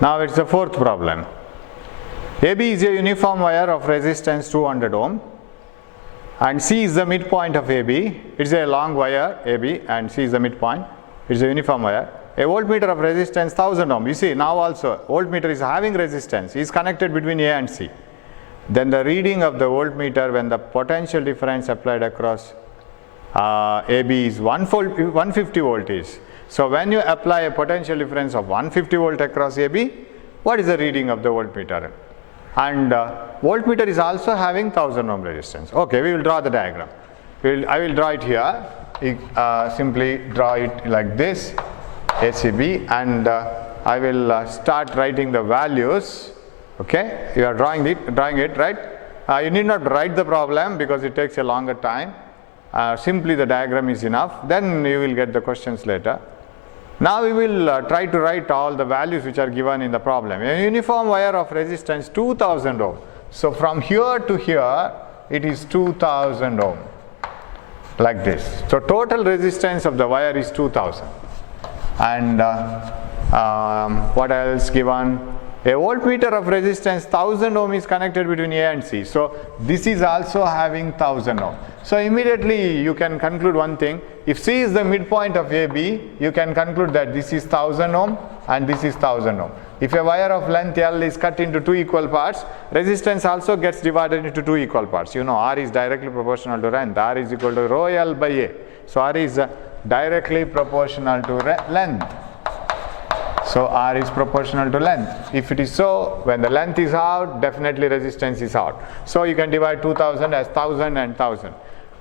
Now it's the fourth problem. AB is a uniform wire of resistance 200 ohm and C is the midpoint of AB. It's a long wire AB and C is the midpoint. It's a uniform wire. A voltmeter of resistance 1000 ohm. You see now also voltmeter is having resistance. Is connected between A and C. Then the reading of the voltmeter when the potential difference applied across AB is 150 voltage. So when you apply a potential difference of 150 volt across AB, what is the reading of the voltmeter? And voltmeter is also having 1000 ohm resistance. Okay, we will draw the diagram. I will draw it here. Simply draw it like this, ACB, and I will start writing the values. Okay, you are drawing it, right? You need not write the problem because it takes a longer time. Simply the diagram is enough. Then you will get the questions later. Now we will try to write all the values which are given in the problem. A uniform wire of resistance 2000 ohm. So from here to here it is 2000 ohm like this. So total resistance of the wire is 2000. And what else given? A voltmeter of resistance 1000 ohm is connected between A and C. So this is also having 1000 ohm. So immediately you can conclude one thing. If C is the midpoint of AB, you can conclude that this is 1000 ohm and this is 1000 ohm. If a wire of length L is cut into two equal parts, resistance also gets divided into two equal parts. You know R is directly proportional to length. R is equal to rho L by A. So R is directly proportional to length. So R is proportional to length. If it is so, when the length is out, definitely resistance is out. So you can divide 2000 as 1000 and 1000.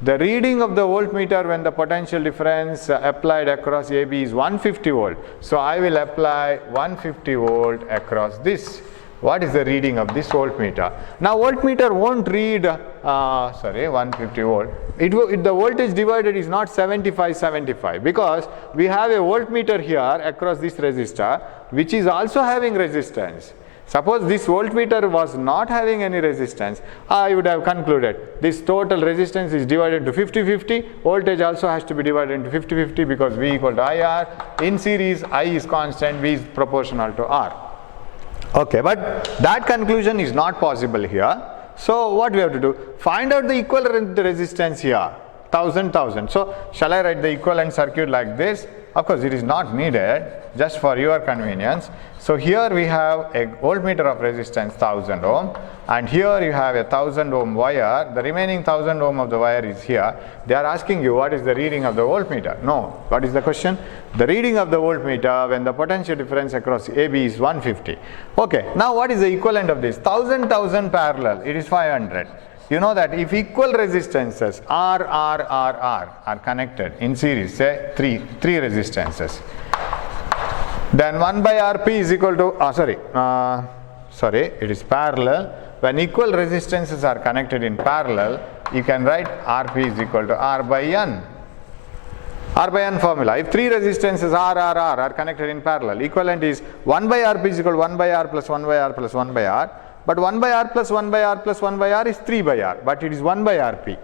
The reading of the voltmeter when the potential difference applied across AB is 150 volt. So I will apply 150 volt across this. What is the reading of this voltmeter? Now voltmeter won't read 150 volt. The voltage divided is not 75 because we have a voltmeter here across this resistor which is also having resistance. Suppose this voltmeter was not having any resistance, I would have concluded this total resistance is divided into 50-50, voltage also has to be divided into 50-50 because V equal to IR. In series I is constant, V is proportional to R. Okay, but that conclusion is not possible here. So what we have to do? Find out the equivalent resistance here, 1000. So shall I write the equivalent circuit like this? Of course it is not needed, just for your convenience. So here we have a voltmeter of resistance 1000 ohm and here you have a 1000 ohm wire. The remaining 1000 ohm of the wire is here. They are asking you what is the reading of the voltmeter. No, what is the question? The reading of the voltmeter when the potential difference across AB is 150. Okay, now what is the equivalent of this? 1000 parallel, it is 500. You know that if equal resistances R are connected in series, say three resistances, then 1 by Rp is equal to, it is parallel. When equal resistances are connected in parallel, you can write Rp is equal to R by N. R by N formula. If three resistances R are connected in parallel, equivalent is 1 by Rp is equal to 1 by R plus 1 by R plus 1 by R. But 1 by R plus 1 by R plus 1 by R is 3 by R, but it is 1 by Rp.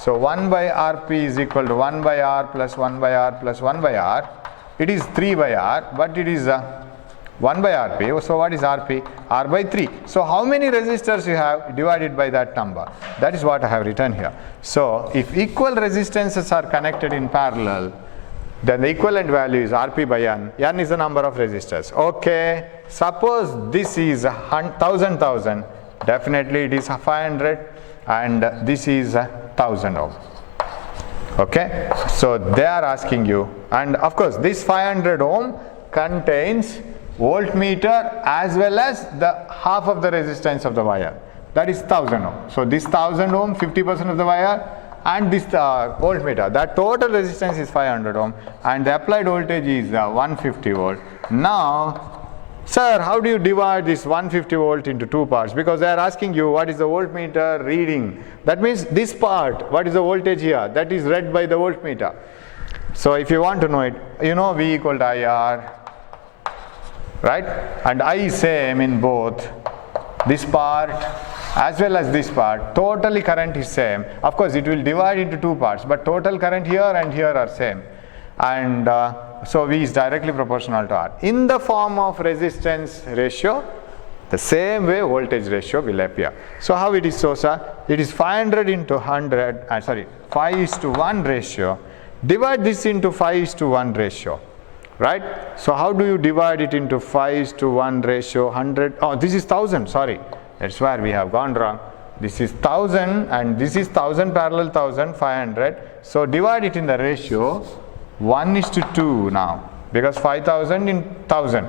So 1 by Rp is equal to 1 by R plus 1 by R plus 1 by R. It is 3 by R, but it is 1 by Rp. So what is Rp? R by 3. So how many resistors you have divided by that number? That is what I have written here. So if equal resistances are connected in parallel, then the equivalent value is Rp by N. N is the number of resistors. Okay, suppose this is 1000, definitely it is 500 and this is 1000 ohm. Okay, so they are asking you, and of course this 500 ohm contains voltmeter as well as the half of the resistance of the wire, that is 1000 ohm. So this 1000 ohm, 50% of the wire, and this voltmeter, that total resistance is 500 ohm and the applied voltage is 150 volt. Now, sir, how do you divide this 150 volt into two parts? Because they are asking you what is the voltmeter reading. That means this part, what is the voltage here? That is read by the voltmeter. So if you want to know it, you know V equal to IR, right? And I is same in both this part as well as this part. Totally current is same. Of course it will divide into two parts, but total current here and here are same. and so V is directly proportional to R. In the form of resistance ratio, the same way voltage ratio will appear. So how it is so, sir? It is 500 into 100, 5:1 ratio. Divide this into 5:1 ratio, right? So how do you divide it into 5:1 ratio? 100, oh, this is 1000, sorry. That's where we have gone wrong. This is 1000 and this is 1000 parallel 1000, 500. So divide it in the ratio 1:2 now, because 5000 in 1000.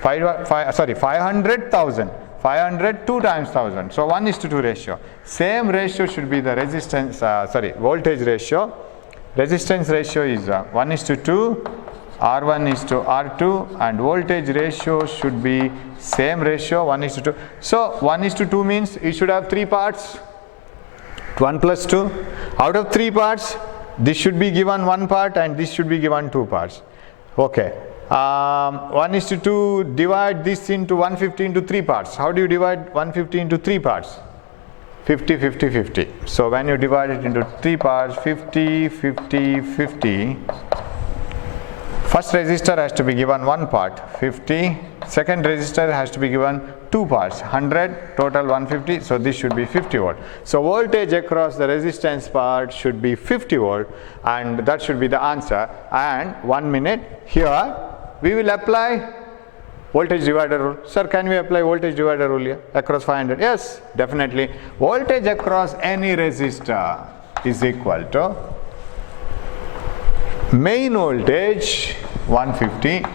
500,000. 500 2 times 1000. So 1:2 ratio. Same ratio should be the resistance, voltage ratio. Resistance ratio is 1:2, R1:R2, and voltage ratio should be same ratio, 1:2. So 1:2 means it should have 3 parts, 1 plus 2. Out of 3 parts, this should be given 1 part and this should be given 2 parts. Okay. 1:2, divide this into 150 into 3 parts. How do you divide 150 into 3 parts? 50, 50, 50. So when you divide it into 3 parts, 50, 50, 50, first resistor has to be given 1 part, 50. Second resistor has to be given 2 parts, 100, total 150. So this should be 50 volt. So voltage across the resistance part should be 50 volt, and that should be the answer. And 1 minute, here we will apply voltage divider rule. Sir, can we apply voltage divider rule here across 500? Yes, definitely. Voltage across any resistor is equal to main voltage 150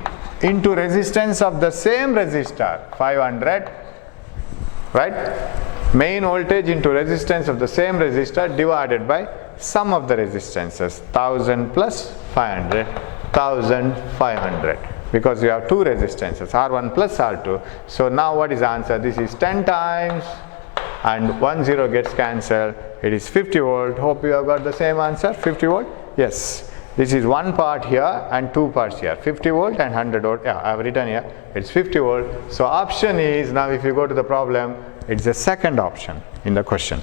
into resistance of the same resistor 500, right? Main voltage into resistance of the same resistor divided by sum of the resistances, 1000 plus 500, 1500. Because we have 2 resistances, R1 plus R2. So now what is the answer? This is 10 times and 1 0 gets cancelled. It is 50 volt. Hope you have got the same answer, 50 volt. Yes, this is 1 part here and 2 parts here, 50 volt and 100 volt. Yeah, I have written here, it's 50 volt. So option is, now if you go to the problem, it's the second option in the question.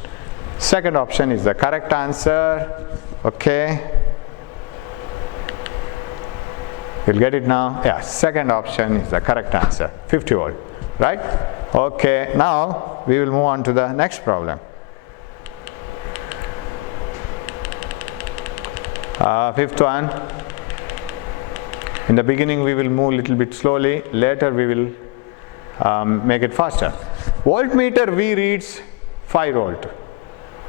Second option is the correct answer. Okay. You'll get it now? Yeah, second option is the correct answer, 50 volt, right? Okay, now we will move on to the next problem. Fifth one. In the beginning we will move a little bit slowly, later we will make it faster. Voltmeter V reads 5 volt.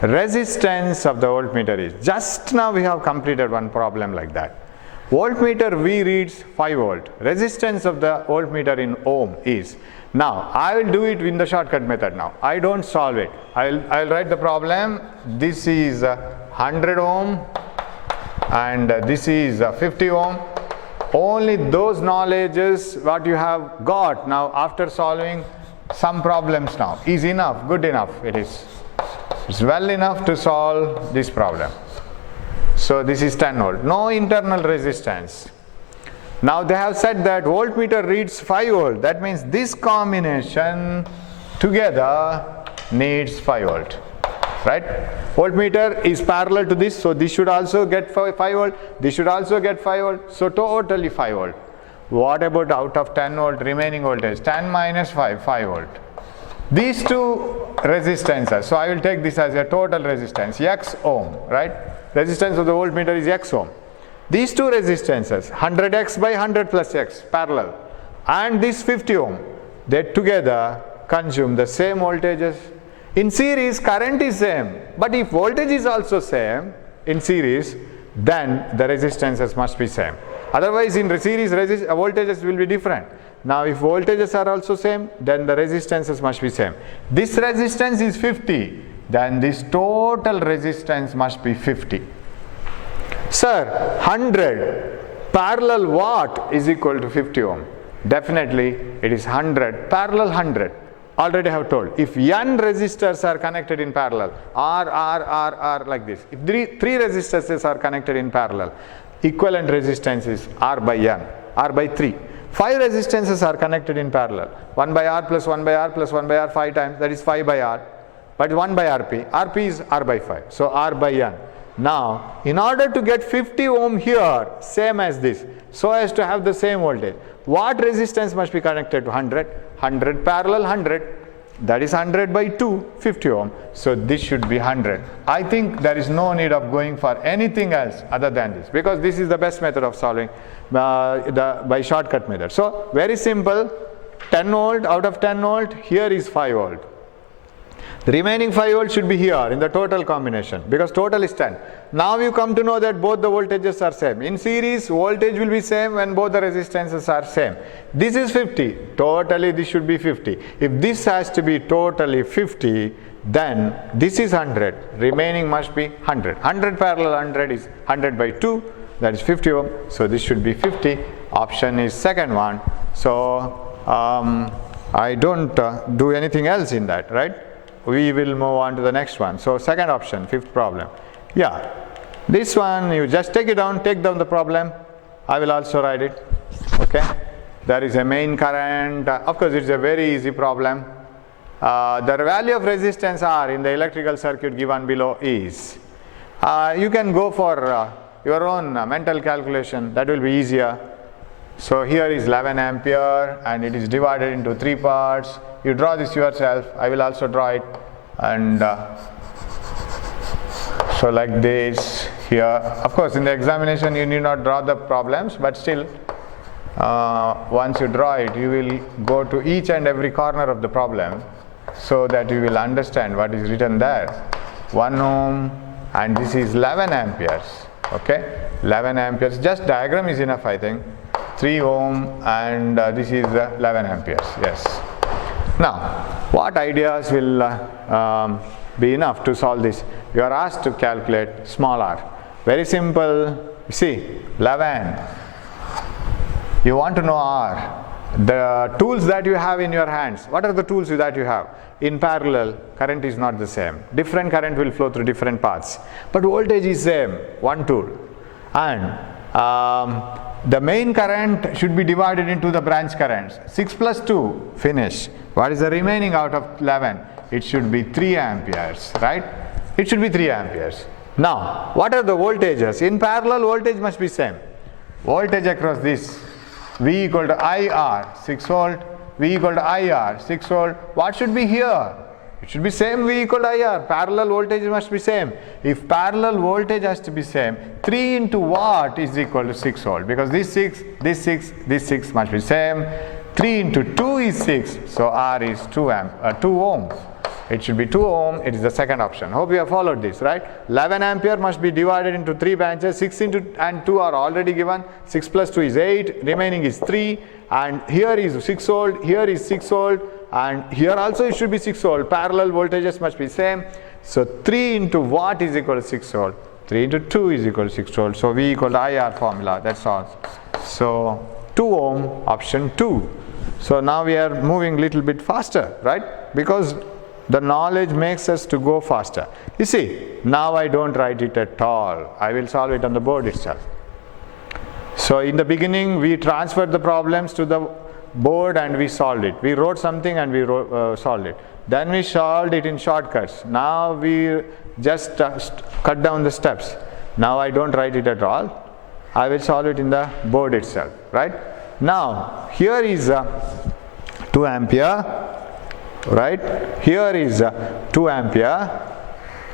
Resistance of the voltmeter is, just now we have completed one problem like that. Voltmeter V reads 5 volt. Resistance of the voltmeter in ohm is. Now I will do it in the shortcut method now. I don't solve it. I'll write the problem. This is 100 ohm and this is 50 ohm. Only those knowledges what you have got now after solving some problems now is enough, good enough it is. It's well enough to solve this problem. So this is 10 volt, no internal resistance. Now they have said that voltmeter reads 5 volt. That means this combination together needs 5 volt, right? Voltmeter is parallel to this, so this should also get 5 volt. This should also get 5 volt. So totally 5 volt. What about out of 10 volt remaining voltage? 10 minus 5, 5 volt. These two resistances, so I will take this as a total resistance, X ohm, right? Resistance of the voltmeter is X ohm. These two resistances, 100X by 100 plus X, parallel, and this 50 ohm, they together consume the same voltages. In series, current is same, but if voltage is also same in series, then the resistances must be same. Otherwise, in series, voltages will be different. Now, if voltages are also same, then the resistances must be same. This resistance is 50, then this total resistance must be 50. Sir, 100 parallel watt is equal to 50 ohm. Definitely, it is 100 parallel 100. Already I have told, if n resistors are connected in parallel, R like this. If three resistors are connected in parallel, equivalent resistance is R by n, R by 3. 5 resistances are connected in parallel, 1 by R plus 1 by R plus 1 by R 5 times, that is 5 by R, but 1 by RP. RP is R by 5, so R by n. Now, in order to get 50 ohm here, same as this, so as to have the same voltage, what resistance must be connected to 100? 100 parallel 100, that is 100 by 2, 50 ohm. So this should be 100. I think there is no need of going for anything else other than this, because this is the best method of solving by shortcut method. So very simple, 10 volt out of 10 volt, here is 5 volt. The remaining 5 volts should be here in the total combination, because total is 10. Now you come to know that both the voltages are same. In series, voltage will be same when both the resistances are same. This is 50, totally this should be 50. If this has to be totally 50, then this is 100, remaining must be 100. 100 parallel 100 is 100 by 2, that is 50 ohm, so this should be 50. Option is second one. So I don't do anything else in that, right? We will move on to the next one. So second option, fifth problem. Yeah, this one you just take down the problem. I will also write it. Okay, there is a main current. Of course, it's a very easy problem. The value of resistance R in the electrical circuit given below is. You can go for your own mental calculation. That will be easier. So here is 11 ampere and it is divided into 3 parts. You draw this yourself. I will also draw it, and so like this here. Of course, in the examination you need not draw the problems, but still once you draw it, you will go to each and every corner of the problem so that you will understand what is written there. 1 ohm, and this is 11 amperes. Okay, 11 amperes. Just diagram is enough, I think. 3 ohm, and this is 11 amperes. Yes. Now, what ideas will be enough to solve this? You are asked to calculate small r. Very simple. You see, 11. You want to know r. The tools that you have in your hands. What are the tools that you have? In parallel, current is not the same. Different current will flow through different paths. But voltage is same. One tool. And the main current should be divided into the branch currents. 6 plus 2, finish. What is the remaining out of 11? It should be 3 amperes, right? It should be 3 amperes. Now, what are the voltages? In parallel, voltage must be same. Voltage across this, V equal to IR, 6 volt, V equal to IR, 6 volt. What should be here? It should be same V equal to IR. Parallel voltage must be same. If parallel voltage has to be same, 3 into what is equal to 6 volt? Because this 6, this 6, this 6 must be same. 3 into 2 is 6. So R is 2 ohm. It should be 2 ohm. It is the second option. Hope you have followed this, right? 11 ampere must be divided into 3 branches. 6 into and 2 are already given. 6 plus 2 is 8. Remaining is 3. And here is 6 volt. Here is 6 volt. And here also it should be 6 volt. Parallel voltages must be same. So 3 into what is equal to 6 volt? 3 into 2 is equal to 6 volt. So V equal to IR formula. That's all. So 2 ohm, option 2. So now we are moving little bit faster, right? Because the knowledge makes us to go faster. You see, now I don't write it at all. I will solve it on the board itself. So in the beginning, we transferred the problems to the board and we solved it. We wrote something and we solved it. Then we solved it in shortcuts. Now we just cut down the steps. Now I don't write it at all. I will solve it in the board itself, right? Now here is 2 ampere, right? Here is 2 ampere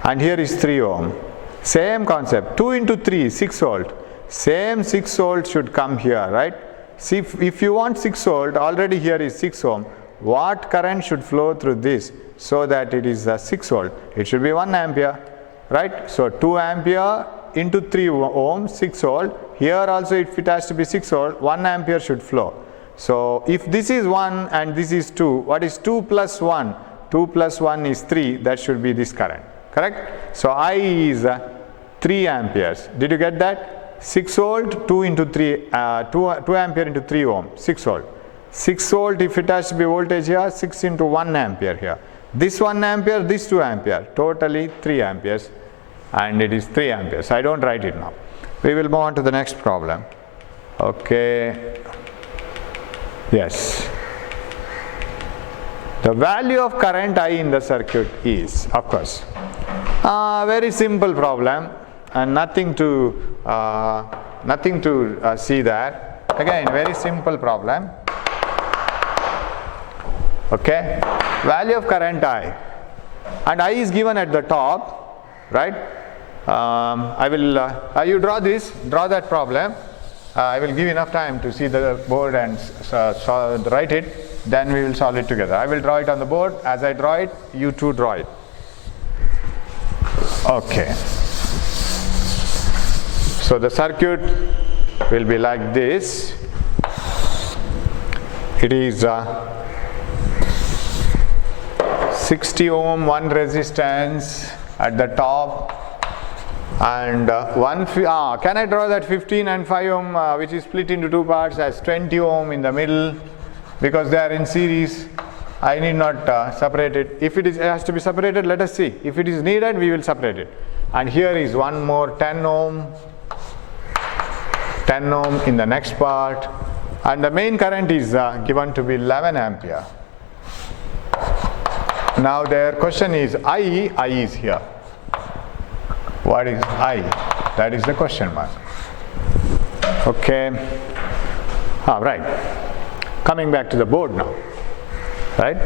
and here is 3 ohm. Same concept. 2 into 3, 6 volt. Same 6 volt should come here, right? See, if you want 6 volt, already here is 6 ohm. What current should flow through this so that it is 6 volt? It should be 1 ampere, right? So 2 ampere into 3 ohm, 6 volt. Here also if it has to be 6 volt, 1 ampere should flow. So if this is 1 and this is 2, what is 2 plus 1? 2 plus 1 is 3, that should be this current, correct? So I is 3 amperes. Did you get that? 6 volt, 2 into 3, 2 ampere into 3 ohm, 6 volt. 6 volt if it has to be voltage here, 6 into 1 ampere here. This 1 ampere, this 2 ampere, totally 3 amperes, and it is 3 amperes. I don't write it now. We will move on to the next problem. Okay. Yes. The value of current I in the circuit is, of course, very simple problem. and nothing to see there. Again, very simple problem. Okay, value of current I, and I is given at the top, right? I will you draw that problem. I will give enough time to see the board and write it, then we will solve it together. I will draw it on the board. As I draw it, you too draw it. Okay, so the circuit will be like this. It is 60 ohm, one resistance at the top, and can I draw that 15 and 5 ohm which is split into two parts as 20 ohm in the middle, because they are in series. I need not separate it. If it has to be separated, let us see. If it is needed, we will separate it. And here is one more 10 ohm in the next part, and the main current is given to be 11 ampere. Now their question is I is here. What is I? That is the question mark. Okay. Right. Coming back to the board now. Right?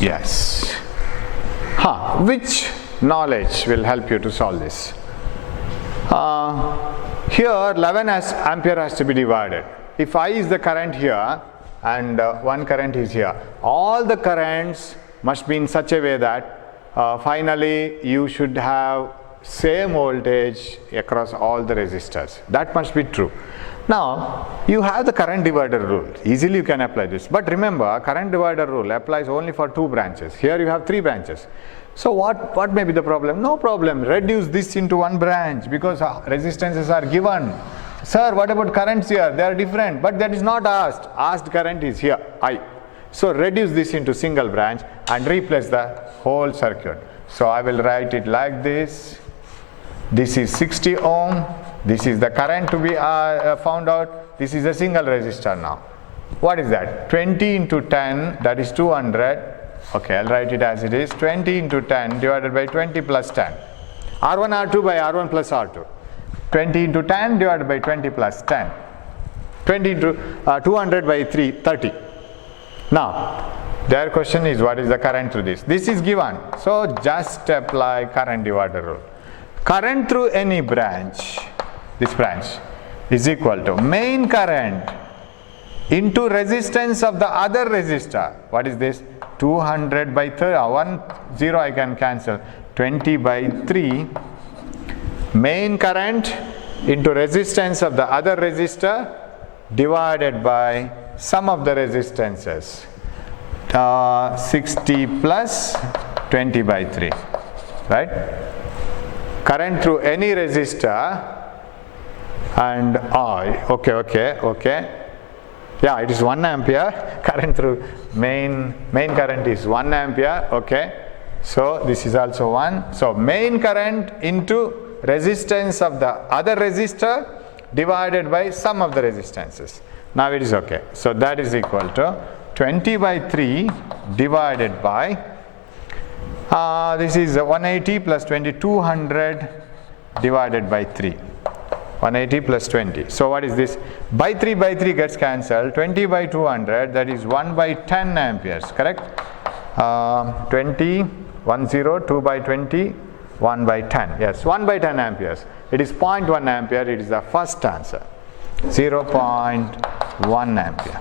Yes. Which knowledge will help you to solve this? Here 11 ampere has to be divided. If I is the current here and one current is here, all the currents must be in such a way that finally you should have same voltage across all the resistors. That must be true. Now you have the current divider rule. Easily you can apply this. But remember, current divider rule applies only for 2 branches. Here you have 3 branches. So what may be the problem? No problem. Reduce this into 1 branch, because resistances are given. Sir, what about currents here? They are different, but that is not asked. Asked current is here, I. So reduce this into single branch and replace the whole circuit. So I will write it like this. This is 60 ohm. This is the current to be found out. This is a single resistor now. What is that? 20 into 10, that is 200. Okay, I'll write it as it is. 20 into 10 divided by 20 plus 10. R1 R2 by R1 plus R2. 20 into 10 divided by 20 plus 10. 20 into 200 by 30. Now, their question is, what is the current through this? This is given. So just apply current divider rule. Current through any branch, this branch, is equal to main current into resistance of the other resistor. What is this? 200 by 30. 0 I can cancel. 20 by 3. Main current into resistance of the other resistor divided by sum of the resistances. 60 plus 20 by 3. Right? Current through any resistor and okay. Yeah, it is 1 ampere. Current through main current is 1 ampere. Okay. So this is also 1. So main current into resistance of the other resistor divided by sum of the resistances. Now it is okay. So that is equal to 20 by 3 divided by this is 180 plus 20, 200 divided by 3. 180 plus 20. So what is this? By 3 gets cancelled. 20 by 200, that is 1 by 10 amperes, correct? 20, 1 0, 2 by 20, 1 by 10. Yes, 1 by 10 amperes. It is 0.1 ampere. It is the first answer. 0.1 ampere.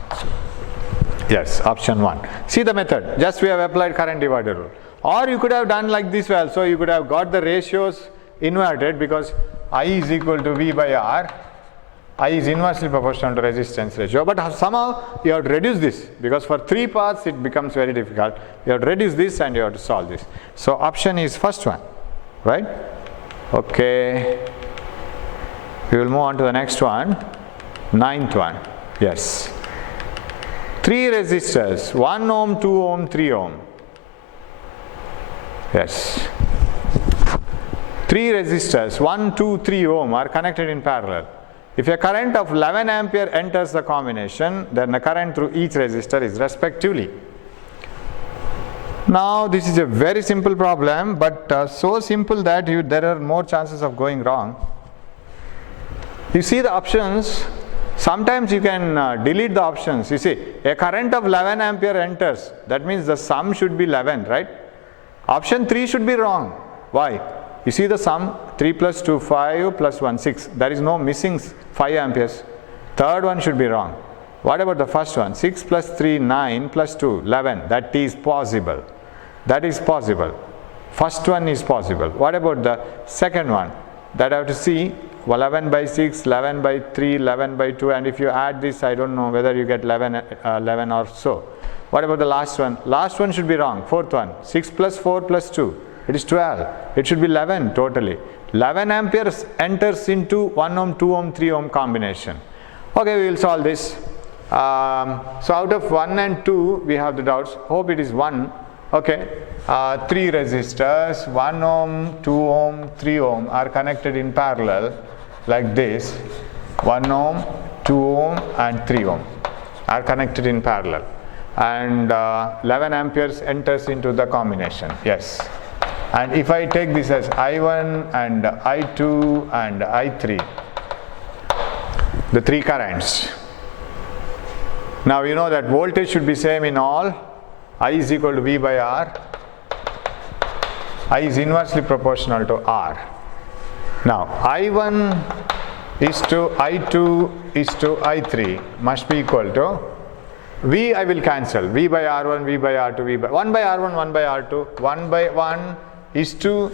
Yes, option 1. See the method. Just we have applied current divider rule. Or you could have done like this well. So you could have got the ratios inverted, because I is equal to V by R. I is inversely proportional to resistance ratio. But somehow you have to reduce this, because for 3 parts it becomes very difficult. You have to reduce this and you have to solve this. So option is first one. Right? Okay. We will move on to the next one. 9th one. Yes. 3 resistors. 1 ohm, 2 ohm, 3 ohm. Yes. 3 resistors, 1, 2, 3 ohm are connected in parallel. If a current of 11 ampere enters the combination, then the current through each resistor is respectively Now this is a very simple problem, but so simple that there are more chances of going wrong. You see the options, sometimes you can delete the options. You see, a current of 11 ampere enters, that means the sum should be 11, right? Option 3 should be wrong. Why? You see the sum, 3 plus 2, 5 plus 1, 6. There is no missing 5 amperes. Third one should be wrong. What about the first one? 6 plus 3, 9 plus 2, 11. That is possible. That is possible. First one is possible. What about the second one? That I have to see 11 by 6, 11 by 3, 11 by 2, and if you add this, I don't know whether you get 11 or so. What about the last one? Last one should be wrong. Fourth one, 6 plus 4 plus 2. It is 12. It should be 11 totally. 11 amperes enters into 1 ohm, 2 ohm, 3 ohm combination. Okay, we will solve this. So out of 1 and 2, we have the doubts. Hope it is 1. Okay, 3 resistors, 1 ohm, 2 ohm, 3 ohm are connected in parallel like this. 1 ohm, 2 ohm and 3 ohm are connected in parallel, and 11 amperes enters into the combination. Yes, and if I take this as I1 and I2 and I3, the 3 currents. Now you know that voltage should be same in all. I is equal to V by R. I is inversely proportional to R. Now I1 is to I2 is to I3 must be equal to V. I will cancel V by R1, V by R2, V by 1 by R1, 1 by R2, 1 by 1 is to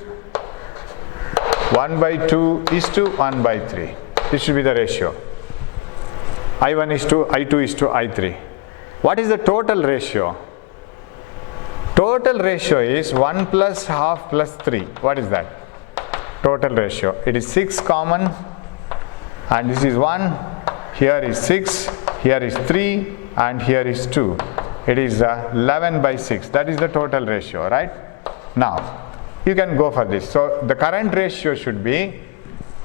1 by 2 is to 1 by 3. This should be the ratio. I1 is to I2 is to I3. What is the total ratio? Total ratio is 1 plus half plus 3. What is that? Total ratio. It is 6 common, and this is 1. Here is 6. Here is 3, and here is 2. It is 11 by 6. That is the total ratio, right? Now you can go for this. So the current ratio should be,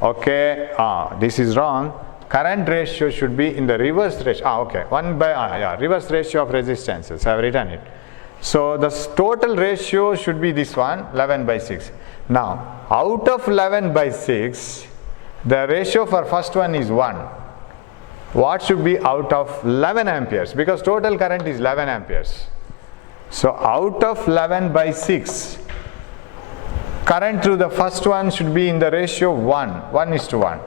okay, this is wrong. Current ratio should be in the reverse ratio. Okay, 1 by reverse ratio of resistances. I have written it. So the total ratio should be this one, 11 by 6. Now out of 11 by 6, the ratio for first one is 1. What should be out of 11 amperes? Because total current is 11 amperes. So out of 11 by 6, current through the first one should be in the ratio 1. 1 is to 1.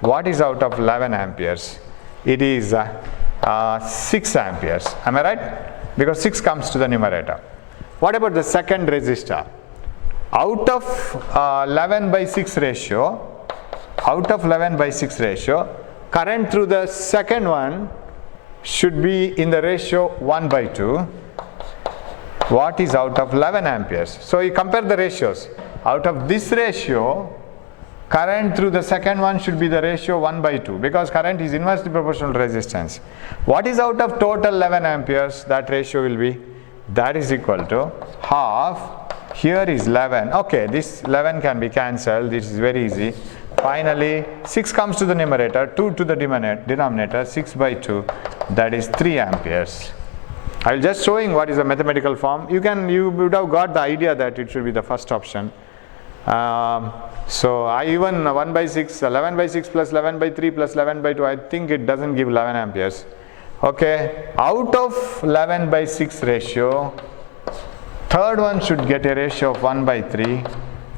What is out of 11 amperes? It is 6 amperes. Am I right? Because 6 comes to the numerator. What about the second resistor? Out of 11 by 6 ratio, current through the second one should be in the ratio 1 by 2. What is out of 11 amperes? So you compare the ratios. Out of this ratio, current through the second one should be the ratio 1 by 2, because current is inversely proportional to resistance. What is out of total 11 amperes? That ratio will be, that is equal to half. Here is 11. Okay, this 11 can be cancelled. This is very easy. Finally, 6 comes to the numerator, 2 to the denominator, 6 by 2. That is 3 amperes. I will just showing what is the mathematical form. You would have got the idea that it should be the first option. So I even 1 by 6, 11 by 6 plus 11 by 3 plus 11 by 2, I think it doesn't give 11 amperes. Okay, out of 11 by 6 ratio, third one should get a ratio of 1 by 3.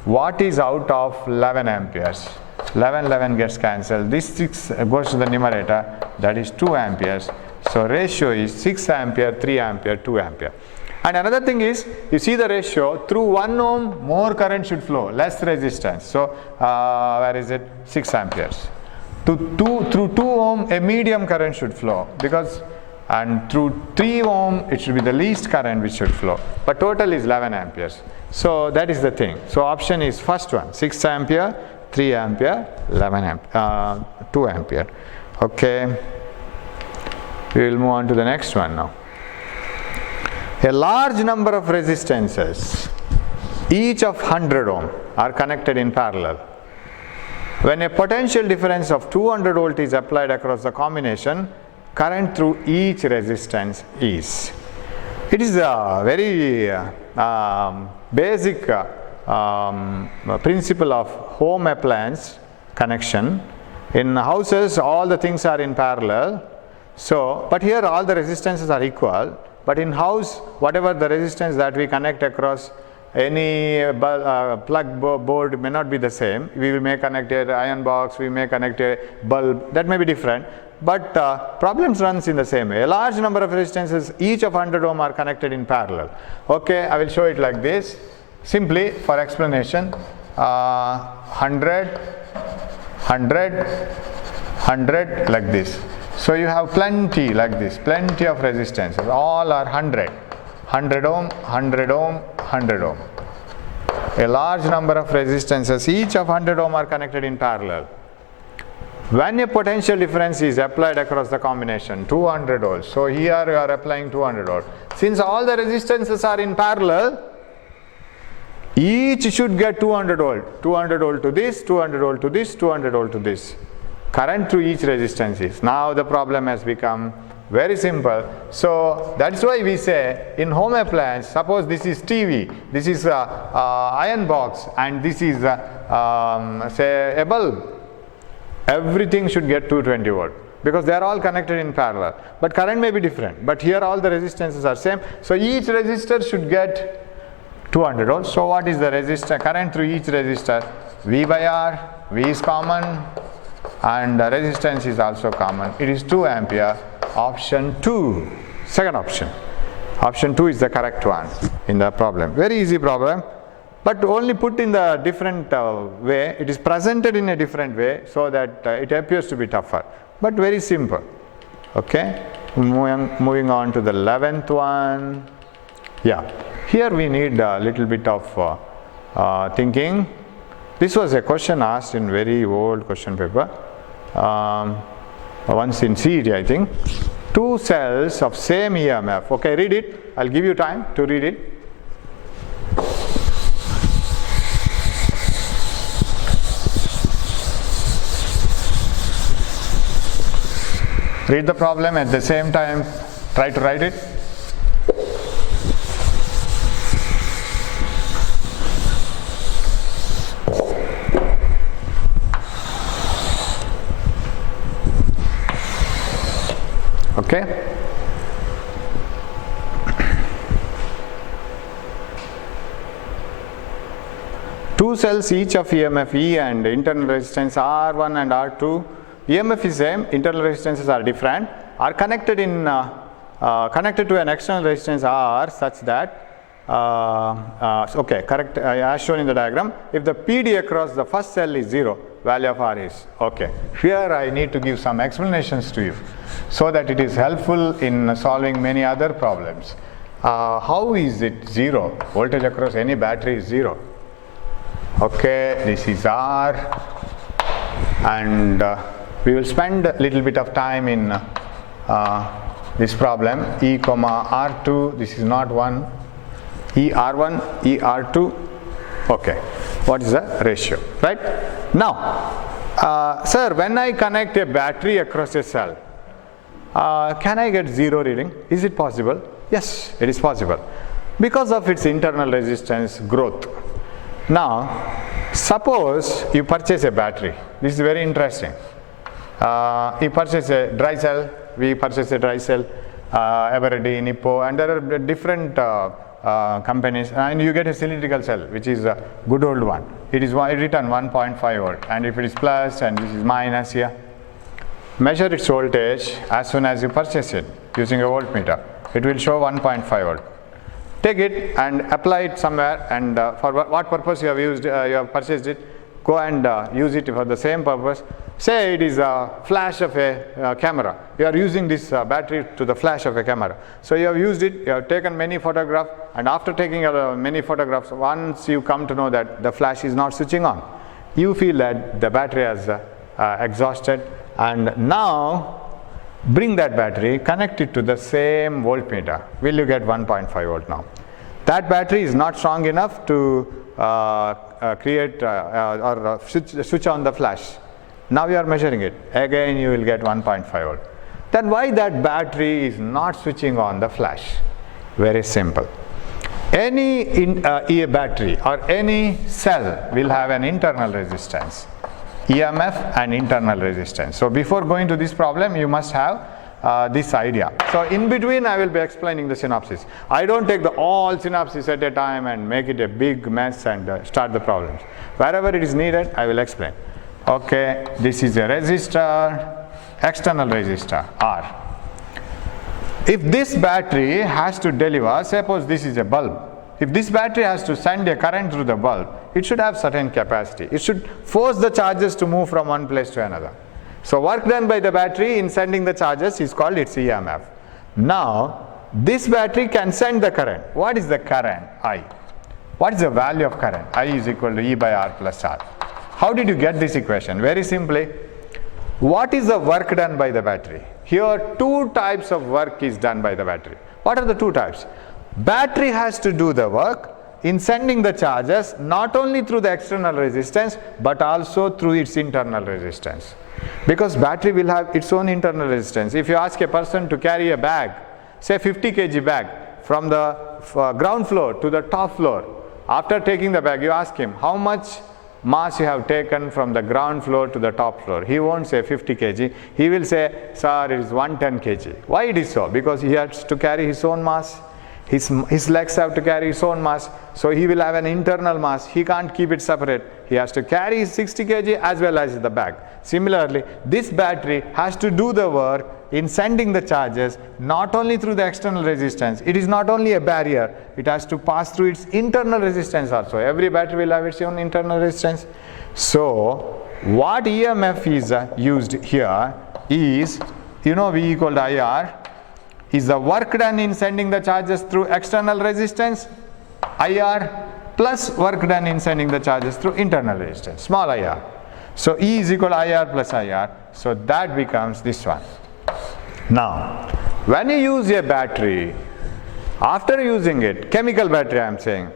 What is out of 11 amperes? 11 gets cancelled. This 6 goes to the numerator, that is 2 amperes. So ratio is 6 ampere, 3 ampere, 2 ampere. And another thing is, you see the ratio, through 1 ohm more current should flow, less resistance. So where is it? 6 amperes. Through 2 ohm a medium current should flow, because, and through 3 ohm it should be the least current which should flow. But total is 11 amperes. So that is the thing. So option is first one, 6 ampere, 3 ampere, 2 ampere. Okay. We will move on to the next one now. A large number of resistances, each of 100 ohm, are connected in parallel. When a potential difference of 200 volt is applied across the combination, current through each resistance is. It is a very basic principle of home appliance connection. In houses, all the things are in parallel. So, but here all the resistances are equal. But in house, whatever the resistance that we connect across any plug board may not be the same. We may connect an iron box, we may connect a bulb, that may be different. But problems runs in the same way. A large number of resistances, each of 100 ohm are connected in parallel. Okay, I will show it like this. Simply for explanation, 100, 100, 100 like this. So you have plenty like this, plenty of resistances, all are 100. 100 ohm, 100 ohm, 100 ohm. A large number of resistances, each of 100 ohm are connected in parallel. When a potential difference is applied across the combination, 200 volts. So here you are applying 200 volts. Since all the resistances are in parallel, each should get 200 volt. 200 volt to this, 200 volt to this, 200 volt to this. Current through each resistance is. Now the problem has become very simple. So that's why we say in home appliance, suppose this is TV, this is iron box, and this is say a bulb. Everything should get 220 volt because they are all connected in parallel. But current may be different. But here all the resistances are same. So each resistor should get 200 volts. So what is the resistor current through each resistor? V by R. V is common, and the resistance is also common. It is 2 ampere. Option 2, second option. Option 2 is the correct one in the problem. Very easy problem, but only put in the different way. It is presented in a different way so that it appears to be tougher, but very simple. Okay, moving on to the 11th one. Yeah, here we need a little bit of thinking. This was a question asked in very old question paper. Once in CET, I think. 2 cells of same EMF. Okay, read it. I'll give you time to read it. Read the problem at the same time. Try to write it. Okay. Two cells each of EMF E and internal resistance R1 and R2. EMF is same, internal resistances are different. Are connected in connected to an external resistance R such that okay, correct, as shown in the diagram. If the PD across the first cell is 0, value of R is okay. Here I need to give some explanations to you, so that it is helpful in solving many other problems. How is it 0? Voltage across any battery is 0. Okay, this is R, and we will spend a little bit of time in this problem. E comma R2, this is not 1. E R1, E R2. Okay, what is the ratio, right? Now, sir, when I connect a battery across a cell, can I get 0 reading? Is it possible? Yes, it is possible because of its internal resistance growth. Now, suppose you purchase a battery. This is very interesting. You purchase a dry cell, we purchase a dry cell, Eveready, Nippo, and there are different companies, and you get a cylindrical cell, which is a good old one. It is written 1.5 volt, and if it is plus and this is minus here, measure its voltage as soon as you purchase it using a voltmeter. It will show 1.5 volt. Take it and apply it somewhere, and for what purpose you have used, you have purchased it, go and use it for the same purpose. Say it is a flash of a camera. You are using this battery to the flash of a camera. So you have used it, you have taken many photographs, and after taking many photographs, once you come to know that the flash is not switching on, you feel that the battery has exhausted, and now bring that battery, connect it to the same voltmeter. Will you get 1.5 volt now? That battery is not strong enough to create or switch on the flash. Now you are measuring it. Again you will get 1.5 volt. Then why that battery is not switching on the flash? Very simple. Any battery or any cell will have an internal resistance, EMF and internal resistance. So before going to this problem, you must have this idea. So in between I will be explaining the synopsis. I don't take the all synopsis at a time and make it a big mess and start the problems. Wherever it is needed, I will explain. Okay, this is a resistor, external resistor R. If this battery has to deliver, suppose this is a bulb. If this battery has to send a current through the bulb, it should have certain capacity. It should force the charges to move from one place to another. So work done by the battery in sending the charges is called its EMF. Now, this battery can send the current. What is the current? I. What is the value of current? I is equal to E by R plus R. How did you get this equation? Very simply, what is the work done by the battery? Here, two types of work is done by the battery. What are the two types? Battery has to do the work in sending the charges not only through the external resistance but also through its internal resistance. Because battery will have its own internal resistance. If you ask a person to carry a bag, say 50 kg bag from the ground floor to the top floor, after taking the bag you ask him how much mass you have taken from the ground floor to the top floor. He won't say 50 kg, he will say, sir, it is 110 kg. Why it is so? Because he has to carry his own mass. His legs have to carry his own mass, so he will have an internal mass. He can't keep it separate. He has to carry his 60 kg as well as the bag. Similarly, this battery has to do the work in sending the charges not only through the external resistance. It is not only a barrier, it has to pass through its internal resistance also. Every battery will have its own internal resistance. So what EMF is used here is, V equal to IR, is the work done in sending the charges through external resistance, IR, plus work done in sending the charges through internal resistance, small IR. So E is equal to IR plus IR, so that becomes this one. Now, when you use a battery, after using it, chemical battery I am saying,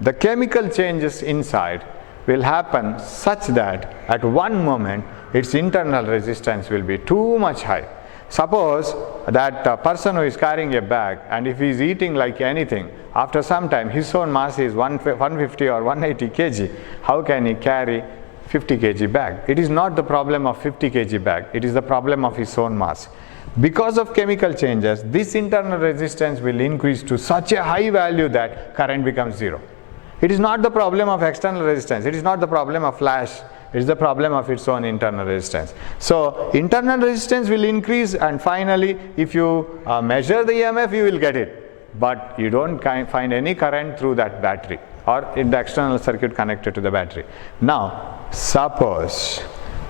the chemical changes inside will happen such that at one moment its internal resistance will be too much high. Suppose that person who is carrying a bag, and if he is eating like anything, after some time his own mass is 150 or 180 kg, how can he carry 50 kg bag? It is not the problem of 50 kg bag, it is the problem of his own mass. Because of chemical changes, this internal resistance will increase to such a high value that current becomes zero. It is not the problem of external resistance, it is not the problem of flash, it is the problem of its own internal resistance. So internal resistance will increase, and finally if you measure the EMF you will get it, but you don't find any current through that battery or in the external circuit connected to the battery. Now suppose,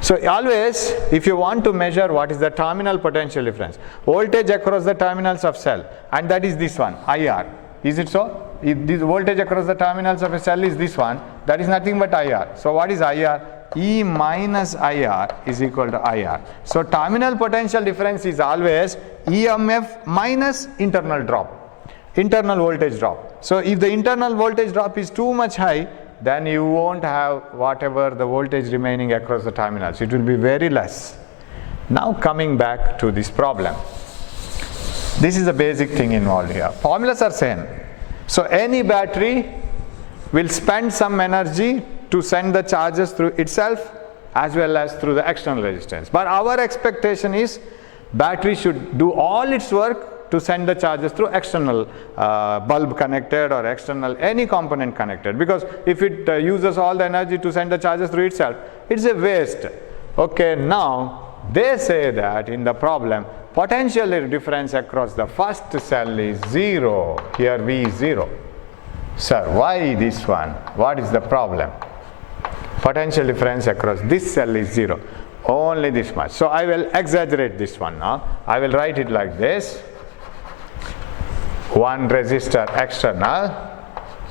so always if you want to measure what is the terminal potential difference, voltage across the terminals of cell, and that is this one, IR. Is it so? If this voltage across the terminals of a cell is this one, that is nothing but IR. So what is IR? E minus IR is equal to IR. So terminal potential difference is always EMF minus internal drop, internal voltage drop. So if the internal voltage drop is too much high, then you won't have whatever the voltage remaining across the terminals. It will be very less. Now coming back to this problem. This is the basic thing involved here. Formulas are same. So any battery will spend some energy to send the charges through itself as well as through the external resistance. But our expectation is battery should do all its work to send the charges through external bulb connected or external any component connected, because if it uses all the energy to send the charges through itself, it's a waste. Okay, now they say that in the problem potential difference across the first cell is 0. Here V is 0. Sir, why this one? What is the problem? Potential difference across this cell is 0. Only this much. So I will exaggerate this one now. I will write it like this. One resistor external,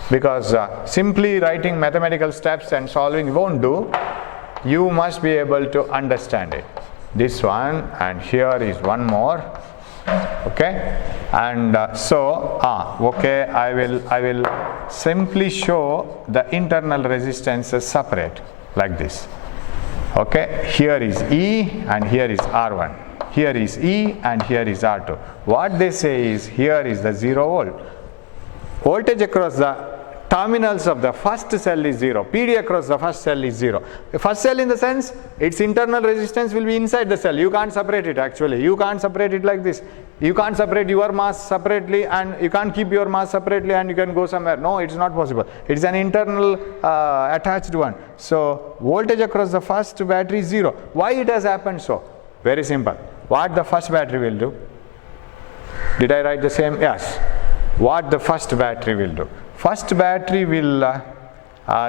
because simply writing mathematical steps and solving won't do. You must be able to understand it. This one, and here is one more. Okay, and okay, I will simply show the internal resistances separate like this. Okay, here is E and here is R1. Here is E and here is R2. What they say is here is the 0 volt. voltage across the terminals of the first cell is 0. PD across the first cell is 0. The first cell in the sense, its internal resistance will be inside the cell. You can't separate it actually. You can't separate it like this. You can't separate your mass separately, and you can't keep your mass separately and you can go somewhere. No, it's not possible. It's an internal attached one. So voltage across the first battery is 0. Why it has happened so? Very simple. What the first battery will do? Did I write the same? Yes. What the first battery will do? First battery will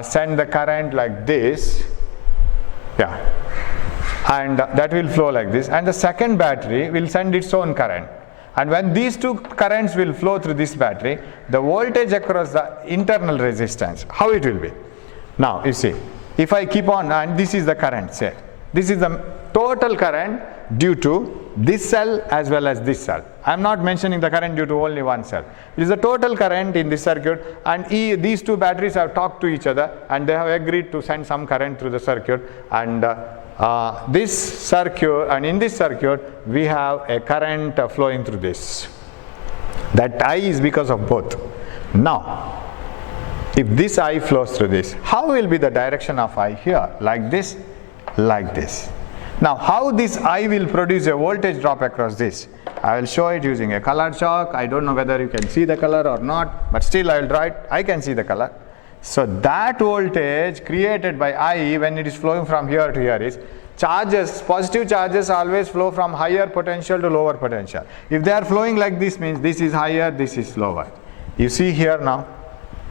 send the current like this, yeah, and that will flow like this, and the second battery will send its own current, and when these two currents will flow through this battery, the voltage across the internal resistance, how it will be? Now you see, if I keep on, and this is the current, say, this is the total current due to this cell as well as this cell. I am not mentioning the current due to only one cell. It is the total current in this circuit, and these two batteries have talked to each other and they have agreed to send some current through the circuit, and this circuit, and in this circuit we have a current flowing through this. That I is because of both. Now if this I flows through this, how will be the direction of I here? Like this, like this. Now how this I will produce a voltage drop across this? I will show it using a colored chalk. I don't know whether you can see the color or not, but still I will draw it. I can see the color. So that voltage created by I when it is flowing from here to here is charges, positive charges always flow from higher potential to lower potential. If they are flowing like this, means this is higher, this is lower. You see here now,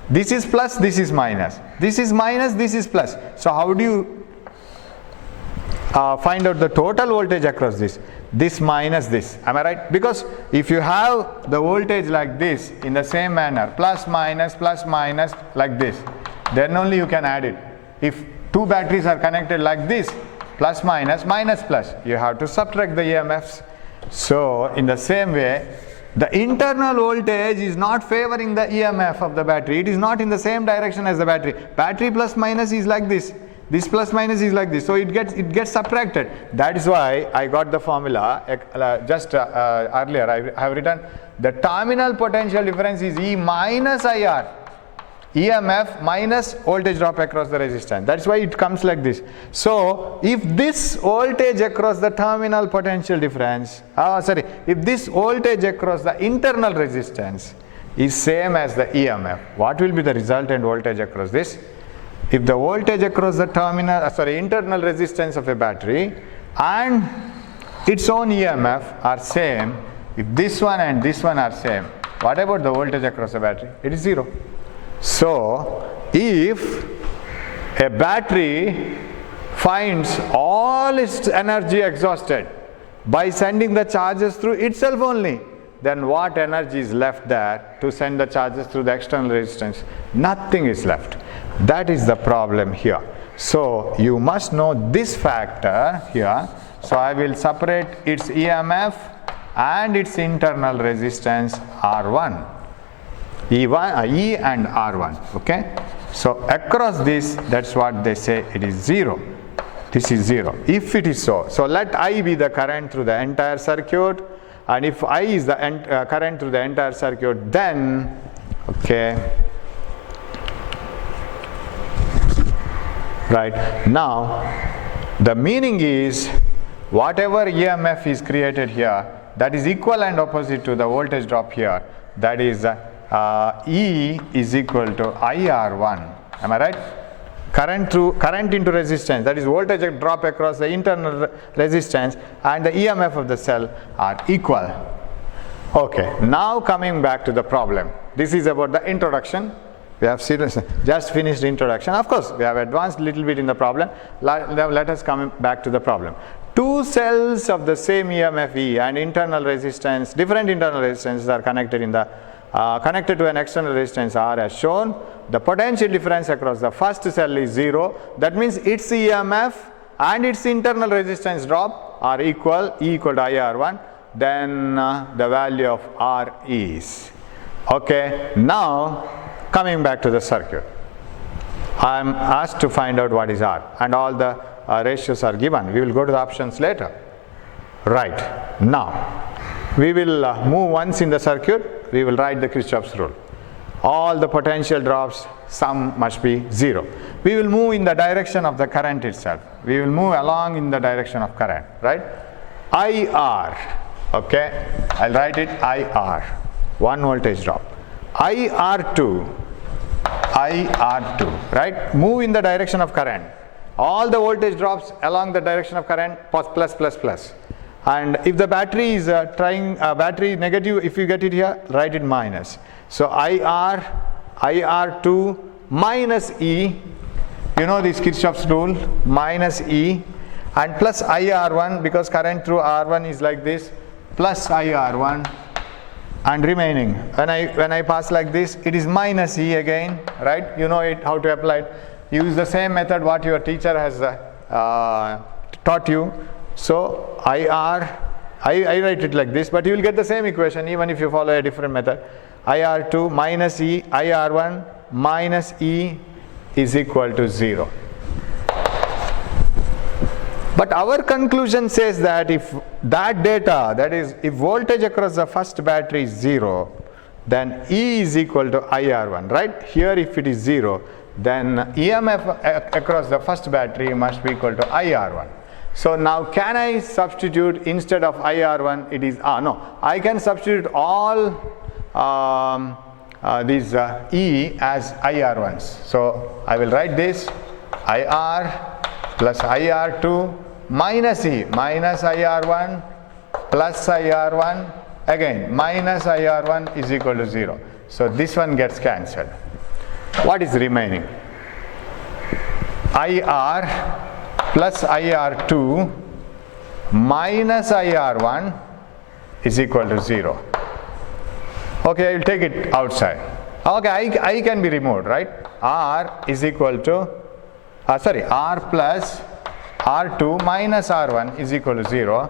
this is plus, this is minus. This is minus, this is plus. So how do you find out the total voltage across this? This minus this, am I right? Because if you have the voltage like this in the same manner, plus minus like this, then only you can add it. If two batteries are connected like this, plus minus plus, you have to subtract the EMFs. So in the same way, the internal voltage is not favoring the EMF of the battery. It is not in the same direction as the battery. Battery plus minus is like this. This plus minus is like this, so it gets subtracted. That is why I got the formula just earlier. I have written the terminal potential difference is E minus IR, EMF minus voltage drop across the resistance. That is why it comes like this. So if this voltage across the terminal potential difference, if this voltage across the internal resistance is same as the EMF, what will be the resultant voltage across this? If the voltage across the internal resistance of a battery and its own EMF are same, if this one and this one are same, what about the voltage across the battery? It is 0. So if a battery finds all its energy exhausted by sending the charges through itself only, then what energy is left there to send the charges through the external resistance? Nothing is left. That is the problem here. So you must know this factor here. So I will separate its EMF and its internal resistance R1, E and R1. Okay. So across this, that's what they say, it is 0. This is 0. If it is so, so let I be the current through the entire circuit, and if I is the current through the entire circuit, then okay. Right, now the meaning is whatever EMF is created here, that is equal and opposite to the voltage drop here, that is E is equal to IR1, am I right? Current into resistance, that is voltage drop across the internal resistance, and the EMF of the cell are equal. Okay, now coming back to the problem. This is about the introduction. We have just finished the introduction. Of course, we have advanced a little bit in the problem. Let us come back to the problem. Two cells of the same EMF E and internal resistance, different internal resistances are connected to an external resistance R as shown. The potential difference across the first cell is 0. That means its EMF and its internal resistance drop are equal, E equal to IR1. Then the value of R is. Okay, now coming back to the circuit, I am asked to find out what is R, and all the ratios are given. We will go to the options later. Right, now we will move once in the circuit, we will write the Kirchhoff's rule. all the potential drops, sum must be 0. We will move in the direction of the current itself. We will move along in the direction of current, right? IR, okay, I'll write it IR, 1 voltage drop. IR2, right? Move in the direction of current. All the voltage drops along the direction of current, plus. And if the battery is battery negative, if you get it here, write it minus. So IR2 minus E, you know this Kirchhoff's rule, minus E, and plus IR1, because current through R1 is like this, plus IR1, and remaining. When I pass like this, it is minus E again, right? You know it, how to apply it. Use the same method what your teacher has taught you. So I write it like this, but you will get the same equation even if you follow a different method. IR2 minus E, IR1 minus E is equal to 0. But our conclusion says that if that data, that is, if voltage across the first battery is 0, then E is equal to IR1, right? Here if it is 0, then EMF across the first battery must be equal to IR1. So now can I substitute instead of IR1, it is, no, I can substitute all these E as IR1s. So I will write this IR plus IR2 minus E minus IR1 plus IR1 again minus IR1 is equal to 0. So this one gets cancelled. What is remaining? IR plus IR2 minus IR1 is equal to 0. Okay, I will take it outside. Okay, I can be removed, right? R is equal to, R plus R2 minus R1 is equal to 0.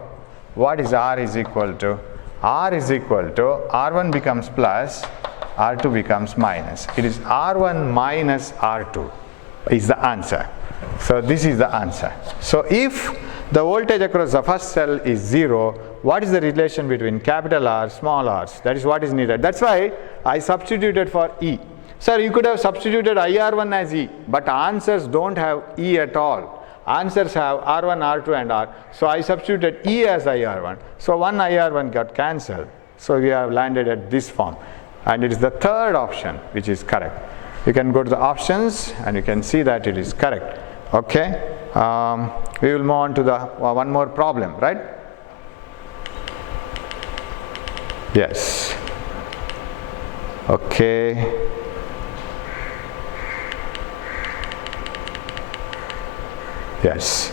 What is R is equal to? R is equal to, R1 becomes plus, R2 becomes minus. It is R1 minus R2 is the answer. So this is the answer. So if the voltage across the first cell is 0, what is the relation between capital R, small r's? That is what is needed. That's why I substituted for E. Sir, you could have substituted IR1 as E, but answers don't have E at all. Answers have R1, R2 and R. So I substituted E as IR1. So one IR1 got cancelled. So we have landed at this form. And it is the third option which is correct. You can go to the options and you can see that it is correct. Okay. We will move on to the one more problem, right? Yes. Okay. Yes.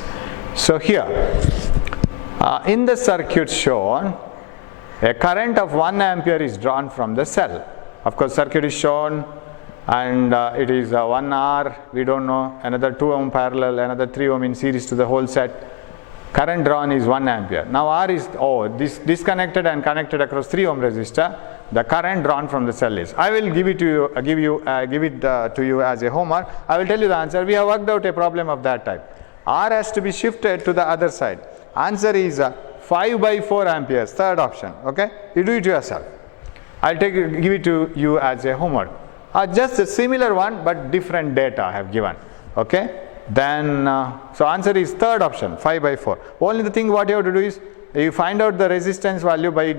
So here, in the circuit shown, a current of 1 ampere is drawn from the cell. Of course, circuit is shown and it is 1 R, we don't know, another 2 ohm parallel, another 3 ohm in series to the whole set. Current drawn is 1 ampere. Now R is, this disconnected and connected across 3 ohm resistor. The current drawn from the cell is. I will give it to you, give it to you as a homework. I will tell you the answer. We have worked out a problem of that type. R has to be shifted to the other side. Answer is 5 by 4 amperes, third option. Okay, you do it yourself. I'll give it to you as a homework. Just a similar one, but different data I have given. Okay, then so answer is third option, 5 by 4. Only the thing what you have to do is you find out the resistance value by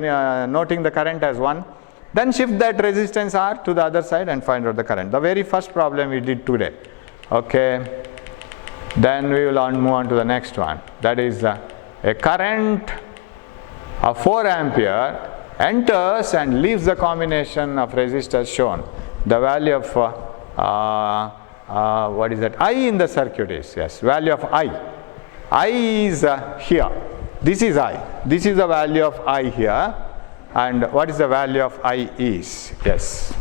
noting the current as 1. Then shift that resistance R to the other side and find out the current. The very first problem we did today. Okay. Then we will move on to the next one. That is a current of 4 ampere enters and leaves the combination of resistors shown. The value of what is that? I in the circuit is, yes, value of I. I is here. This is I. This is the value of I here. And what is the value of I is? Yes.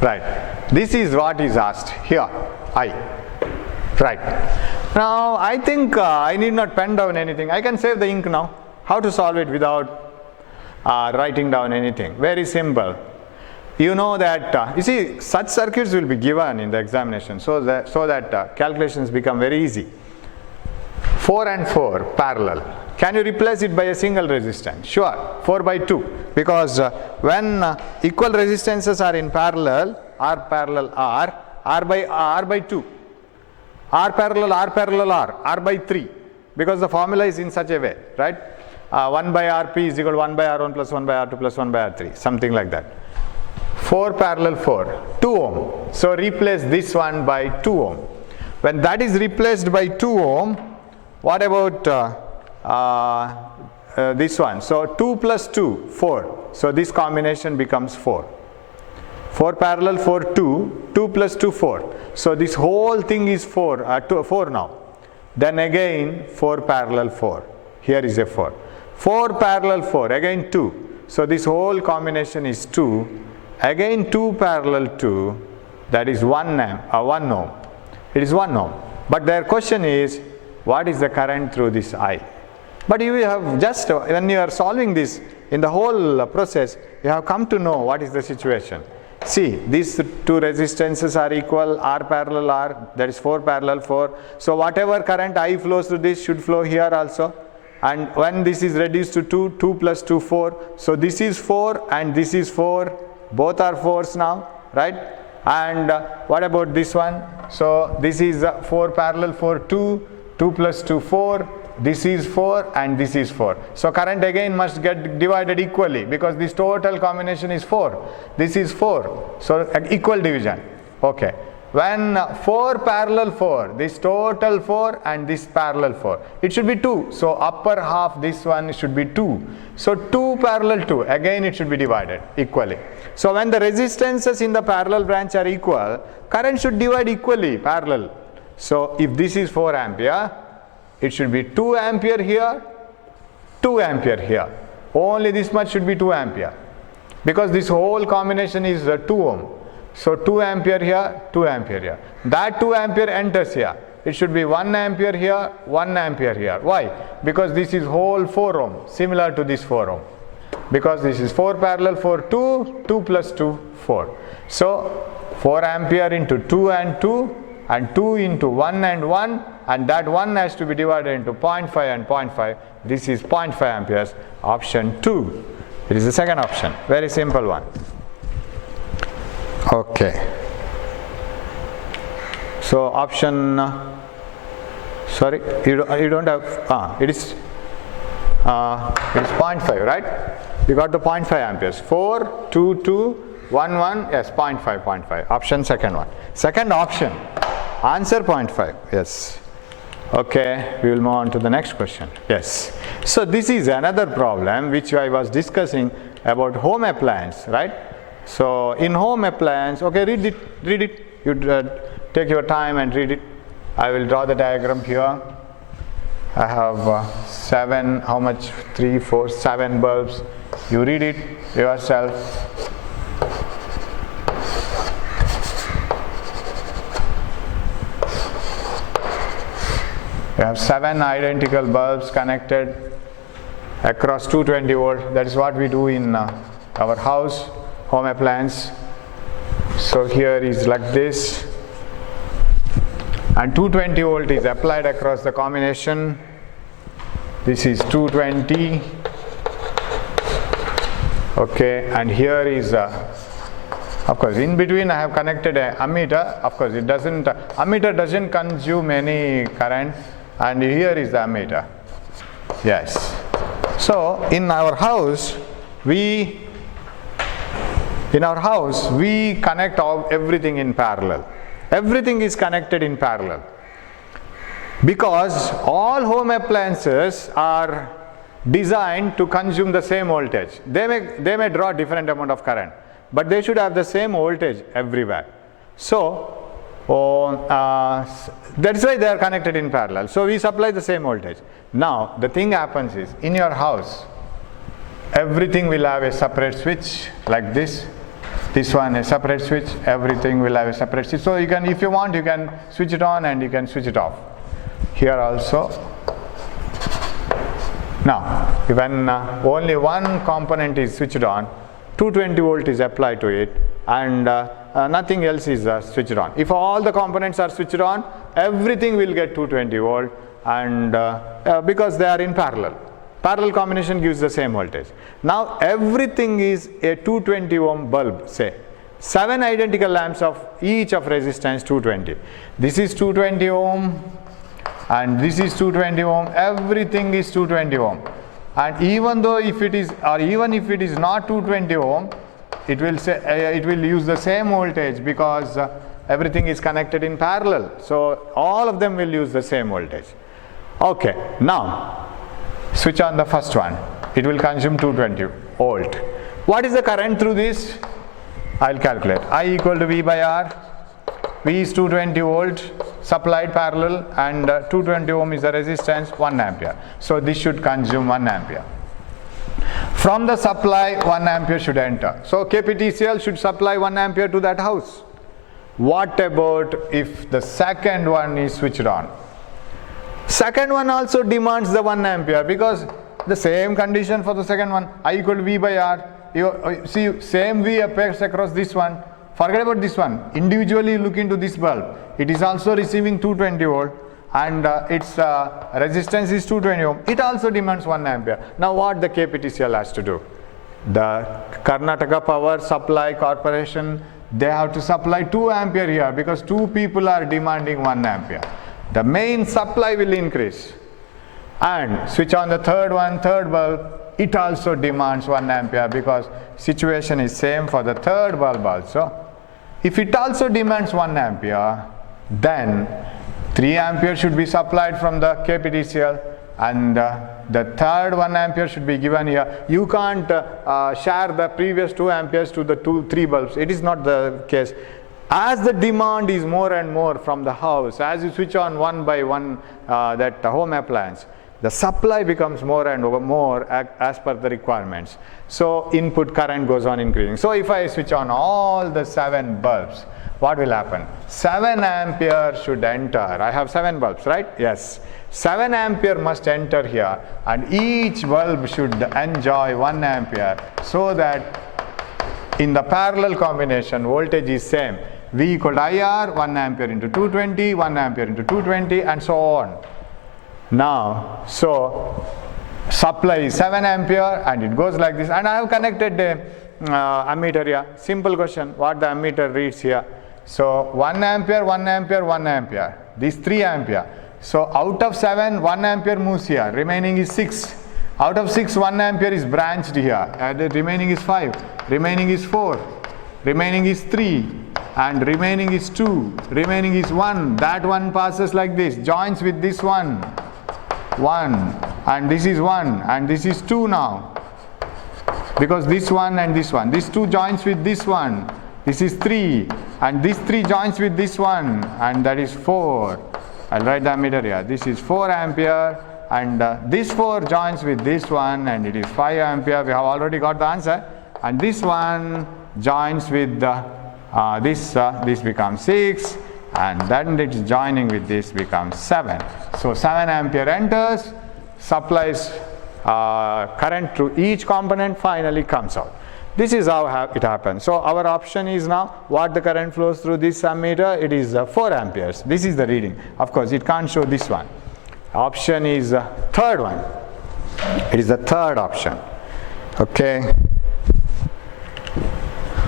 Right. This is what is asked here. I. Right. Now I think I need not pen down anything. I can save the ink now. How to solve it without writing down anything? Very simple. You know that you see such circuits will be given in the examination so that calculations become very easy. 4 and 4 parallel. Can you replace it by a single resistance? Sure, 4 by 2, because when equal resistances are in parallel, R parallel R, R by 2, R parallel R by 3, because the formula is in such a way, right? 1 by Rp is equal to 1 by R1 plus 1 by R2 plus 1 by R3, something like that. 4 parallel 4, 2 ohm. So replace this one by 2 ohm. When that is replaced by 2 ohm, what about this one? So 2 plus 2, 4. So this combination becomes 4. 4 parallel 4, 2, 2 plus 2, 4. So this whole thing is 4 now. Then again 4 parallel 4. Here is a 4. 4 parallel 4, again 2. So this whole combination is 2. Again 2 parallel 2, that is 1 ohm. It is 1 ohm. But their question is, what is the current through this I? But you have just, when you are solving this, in the whole process, you have come to know what is the situation. See, these two resistances are equal, R parallel R, that is 4 parallel 4. So whatever current I flows through this should flow here also. And when this is reduced to 2, 2 plus 2, 4. So this is 4 and this is 4. Both are 4s now, right? And what about this one? So this is 4 parallel 4, 2, 2 plus 2, 4. This is 4 and this is 4. So current again must get divided equally, because this total combination is 4. This is 4. So equal division. Okay. When 4 parallel 4, this total 4 and this parallel 4, it should be 2. So upper half, this one should be 2. So 2 parallel 2, again it should be divided equally. So when the resistances in the parallel branch are equal, current should divide equally parallel. So if this is 4 ampere, it should be 2 ampere here, 2 ampere here. Only this much should be 2 ampere, because this whole combination is 2 ohm. So 2 ampere here, 2 ampere here. That 2 ampere enters here. It should be 1 ampere here, 1 ampere here. Why? Because this is whole 4 ohm, similar to this 4 ohm. Because this is 4 parallel 4, 2, 2 plus 2, 4. So 4 ampere into 2 and 2, and 2 into 1 and 1, and that 1 has to be divided into 0.5 and 0.5. This is 0.5 amperes, option 2. It is the second option, very simple one. Okay. So option, sorry, you don't have, it is 0.5, right? You got the 0.5 amperes. 4, 2, 2, 1, 1, yes, 0.5, 0.5. Option second one. Second option, answer 0.5, yes. Okay, we will move on to the next question. Yes. So this is another problem which I was discussing about home appliance, right? So in home appliance, okay, read it. You take your time and read it. I will draw the diagram here. I have 7, how much? 3, 4, 7 bulbs. You read it yourself. We have 7 identical bulbs connected across 220 volt. That is what we do in our house, home appliance. So here is like this, and 220 volt is applied across the combination. This is 220. Okay, and here is of course in between I have connected a ammeter. Of course it doesn't, ammeter doesn't consume any current, and here is the ammeter. Yes. So in our house we connect everything in parallel. Everything is connected in parallel, because all home appliances are designed to consume the same voltage. They may draw different amount of current, but they should have the same voltage everywhere. So that is why they are connected in parallel. So we supply the same voltage. Now the thing happens is, in your house everything will have a separate switch like this. This one a separate switch, everything will have a separate switch. So you can, if you want, you can switch it on and you can switch it off. Here also. Now when only one component is switched on, 220 volt is applied to it, and nothing else is switched on. If all the components are switched on, everything will get 220 volt, and because they are in parallel. Parallel combination gives the same voltage. Now everything is a 220 ohm bulb, say. 7 identical lamps of each of resistance 220. This is 220 ohm and this is 220 ohm. Everything is 220 ohm. And even though if it is, or even if it is not 220 ohm, it will use the same voltage because everything is connected in parallel. So all of them will use the same voltage. Okay, now switch on the first one. It will consume 220 volt. What is the current through this? I'll calculate. I equal to V by R. V is 220 volt supplied parallel and 220 ohm is the resistance, 1 ampere. So this should consume 1 ampere. From the supply 1 ampere should enter. So KPTCL should supply 1 ampere to that house. What about if the second one is switched on? Second one also demands the 1 ampere because the same condition for the second one. I equal to V by R. You see, same V appears across this one. Forget about this one. Individually look into this bulb. It is also receiving 220 volt and its resistance is 220 ohm. It also demands 1 ampere. Now what the KPTCL has to do? The Karnataka Power Supply Corporation, they have to supply 2 ampere here because 2 people are demanding 1 ampere. The main supply will increase. And switch on the third one, third bulb, it also demands 1 ampere because situation is same for the third bulb also. If it also demands 1 ampere, then 3 ampere should be supplied from the KPTCL and the third 1 ampere should be given here. You can't share the previous 2 amperes to the 3 bulbs. It is not the case. As the demand is more and more from the house, as you switch on one by one that home appliance, the supply becomes more and more as per the requirements. So input current goes on increasing. So if I switch on all the 7 bulbs, what will happen? 7 ampere should enter. I have 7 bulbs, right? Yes. 7 ampere must enter here and each bulb should enjoy 1 ampere so that in the parallel combination voltage is same. V equal to IR, 1 ampere into 220, 1 ampere into 220 and so on. Now, so supply is 7 ampere and it goes like this, and I have connected the ammeter here. Simple question, what the ammeter reads here. So 1 ampere, 1 ampere, 1 ampere. This 3 ampere. So out of 7, 1 ampere moves here. Remaining is 6. Out of 6, 1 ampere is branched here. The remaining is 5. Remaining is 4. Remaining is 3. And remaining is 2. Remaining is 1. That one passes like this. Joins with this one. 1. And this is 1. And this is 2 now. Because this one and this one. This 2 joins with this one. This is 3. And this 3 joins with this one. And that is 4. I'll write the ammeter here. This is 4 ampere. And this 4 joins with this one. And it is 5 ampere. We have already got the answer. And this one joins with this becomes 6. And then it is joining with this becomes 7. So 7 ampere enters, supplies current to each component, finally comes out. This is how it happens. So our option is now what the current flows through this ammeter. It is 4 amperes. This is the reading. Of course, it can't show this one. Option is third one. It is the third option. Okay.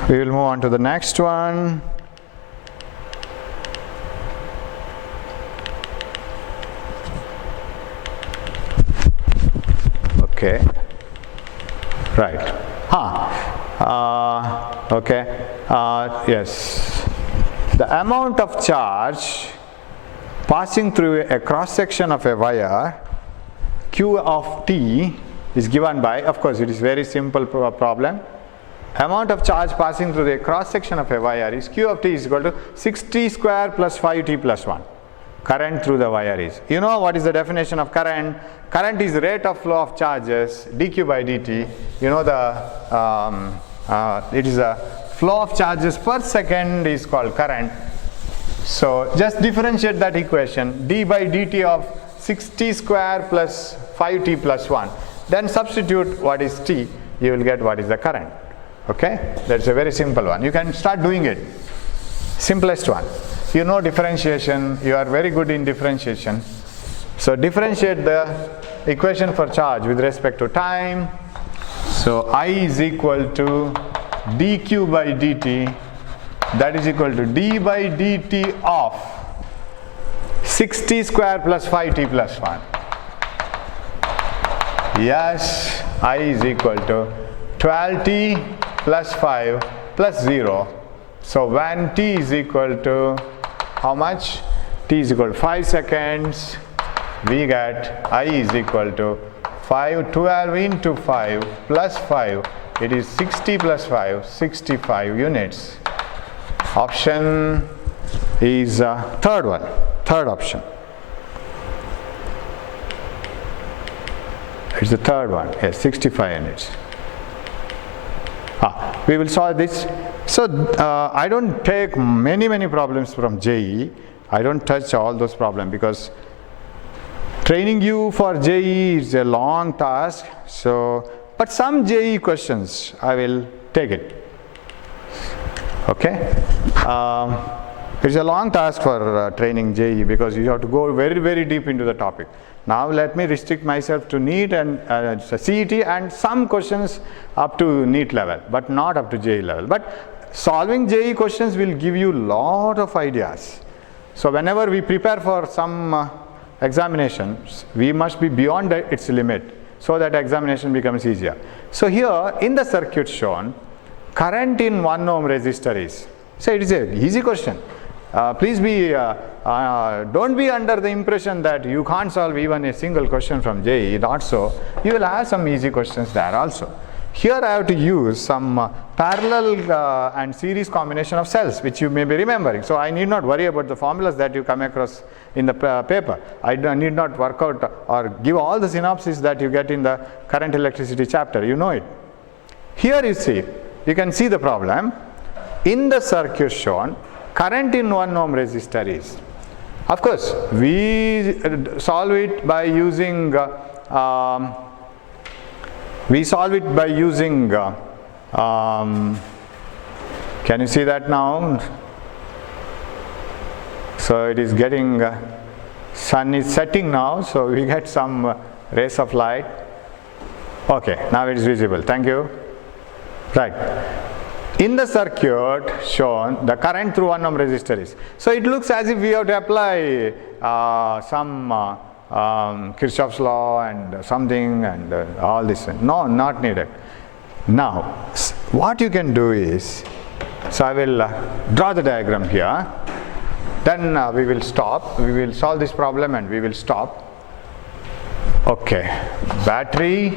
We will move on to the next one. Okay. Right. Okay. Yes. The amount of charge passing through a cross section of a wire, Q of T, is given by, of course, it is very simple problem. Amount of charge passing through the cross section of a wire is Q of T is equal to 6T square plus 5T plus 1. Current through the wire is. You know what is the definition of current? Current is rate of flow of charges, dq by dt. You know it is a flow of charges per second is called current. So just differentiate that equation, d by dt of 6t square plus 5t plus 1. Then substitute what is t, you will get what is the current. Okay, that's a very simple one. You can start doing it. Simplest one. You know differentiation, you are very good in differentiation. So differentiate the equation for charge with respect to time. So I is equal to dq by dt, that is equal to d by dt of 6t square plus 5t plus 1. Yes, I is equal to 12t plus 5 plus 0. So when t is equal to how much? T is equal to 5 seconds, we get I is equal to 12 into 5 plus 5, it is 60 plus 5, 65 units. Option is third one, third option. It's the third one, yes, 65 units. We will solve this. So I don't take many problems from JEE. I don't touch all those problems because training you for JEE is a long task. So, but some JEE questions I will take it. Okay. It's a long task for training JEE because you have to go very deep into the topic. Now let me restrict myself to NEET and CET and some questions up to NEET level, but not up to JEE level. But solving JEE questions will give you lot of ideas. So whenever we prepare for some examinations, we must be beyond its limit so that examination becomes easier. So here in the circuit shown, current in 1 ohm resistor is, so it is an easy question. Please be, don't be under the impression that you can't solve even a single question from JEE, not so. You will have some easy questions there also. Here I have to use some parallel and series combination of cells which you may be remembering. So I need not worry about the formulas that you come across in the paper. I need not work out or give all the synopsis that you get in the current electricity chapter. You know it. Here you see, you can see the problem. In the circuit shown, current in 1 ohm resistor is, of course, we solve it by using can you see that now? So it is getting, sun is setting now, so we get some rays of light. Okay, now it is visible. Thank you. Right. In the circuit shown, the current through 1 ohm resistor is. So it looks as if we have to apply some Kirchhoff's law and something and all this. No, not needed. Now, what you can do is, so I will draw the diagram here. Then we will stop. We will solve this problem and we will stop. Okay, battery.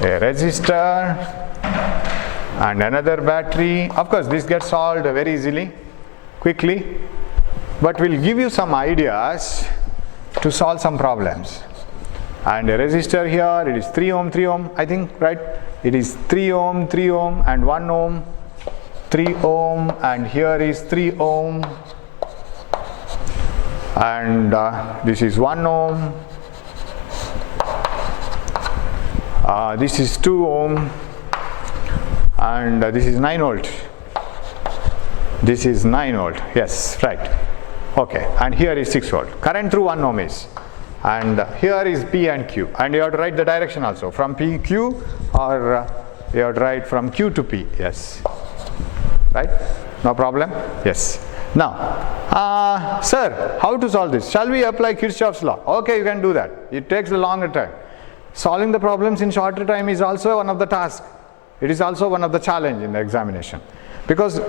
A resistor and another battery. Of course, this gets solved very easily, quickly, but will give you some ideas to solve some problems. And a resistor here, it is 3 ohm, I think, right? It is 3 ohm and 1 ohm, 3 ohm, and here is 3 ohm, and this is 1 ohm. This is 2 ohm and this is 9 volt. This is 9 volt. Yes, right. Okay, and here is 6 volt. Current through 1 ohm is. And here is P and Q. And you have to write the direction also from PQ or you have to write from Q to P. Yes. Right? No problem? Yes. Now, sir, how to solve this? Shall we apply Kirchhoff's law? Okay, you can do that. It takes a longer time. Solving the problems in shorter time is also one of the tasks. It is also one of the challenge in the examination. Because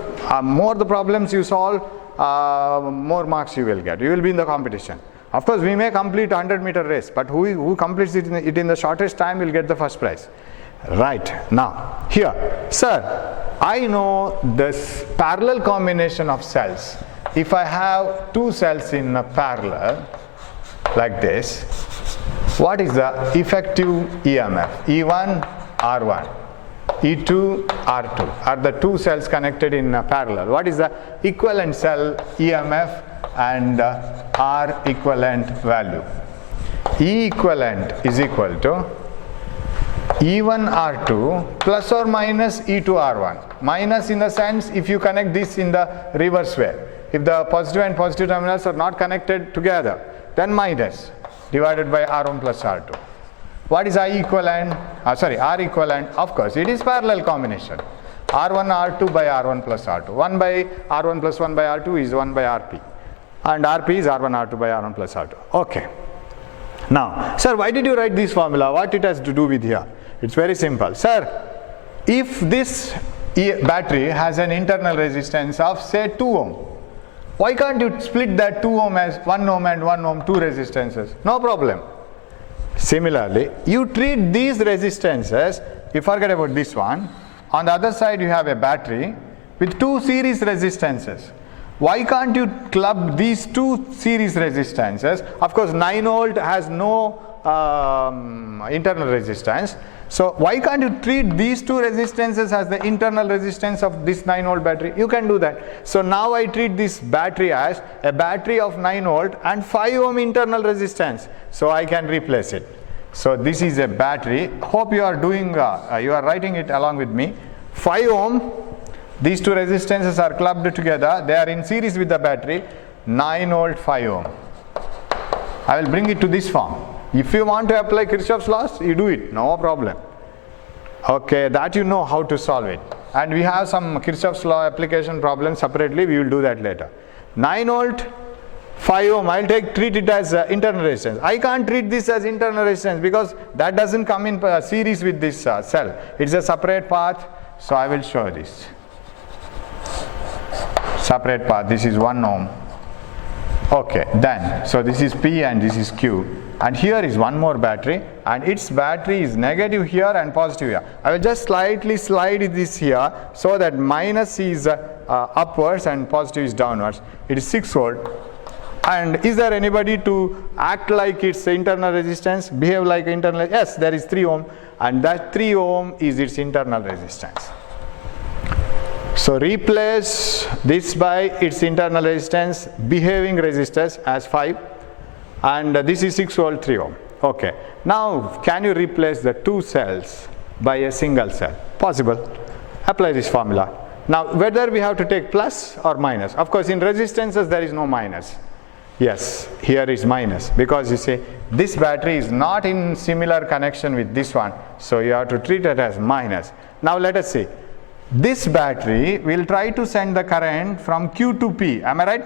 more the problems you solve, more marks you will get. You will be in the competition. Of course, we may complete 100-meter race, but who completes it in the shortest time will get the first prize. Right. Now, here, sir, I know this parallel combination of cells. If I have 2 cells in a parallel, like this, what is the effective EMF? E1, R1, E2, R2 are the 2 cells connected in parallel. What is the equivalent cell EMF and R equivalent value? E equivalent is equal to E1 R2 plus or minus E2 R1. Minus in the sense if you connect this in the reverse way. If the positive and positive terminals are not connected together, then minus divided by R1 plus R2. What is I equivalent? R equivalent, of course, it is parallel combination. R1 R2 by R1 plus R2. 1 by R1 plus 1 by R2 is 1 by RP. And RP is R1 R2 by R1 plus R2. Okay. Now, sir, why did you write this formula? What it has to do with here? It's very simple. Sir, if this battery has an internal resistance of say 2 ohm, why can't you split that 2 ohm as 1 ohm and 1 ohm, two resistances? No problem. Similarly, you treat these resistances, you forget about this one. On the other side, you have a battery with two series resistances. Why can't you club these two series resistances? Of course, 9 volt has no internal resistance. So why can't you treat these two resistances as the internal resistance of this 9 volt battery? You can do that. So now I treat this battery as a battery of 9 volt and 5 ohm internal resistance. So I can replace it. So this is a battery. Hope you are doing, you are writing it along with me. 5 ohm, these two resistances are clubbed together. They are in series with the battery. 9 volt, 5 ohm. I will bring it to this form. If you want to apply Kirchhoff's laws, you do it, no problem. Okay, that you know how to solve it. And we have some Kirchhoff's law application problems separately, we will do that later. 9 volt, 5 ohm, I'll treat it as internal resistance. I can't treat this as internal resistance because that doesn't come in series with this cell. It's a separate path, so I will show this. Separate path, this is 1 ohm. Okay, then, so this is P and this is Q. And here is one more battery, and its battery is negative here and positive here. I will just slightly slide this here so that minus is upwards and positive is downwards. It is 6 volt. And is there anybody to act like its internal resistance, behave like internal? Yes, there is 3 ohm, and that 3 ohm is its internal resistance. So replace this by its internal resistance, behaving resistors as 5, and this is 6 volt 3 ohm. Okay. Now can you replace the two cells by a single cell? Possible. Apply this formula. Now whether we have to take plus or minus. Of course in resistances there is no minus. Yes, here is minus because you see this battery is not in similar connection with this one. So you have to treat it as minus. Now let us see. This battery will try to send the current from Q to P. Am I right?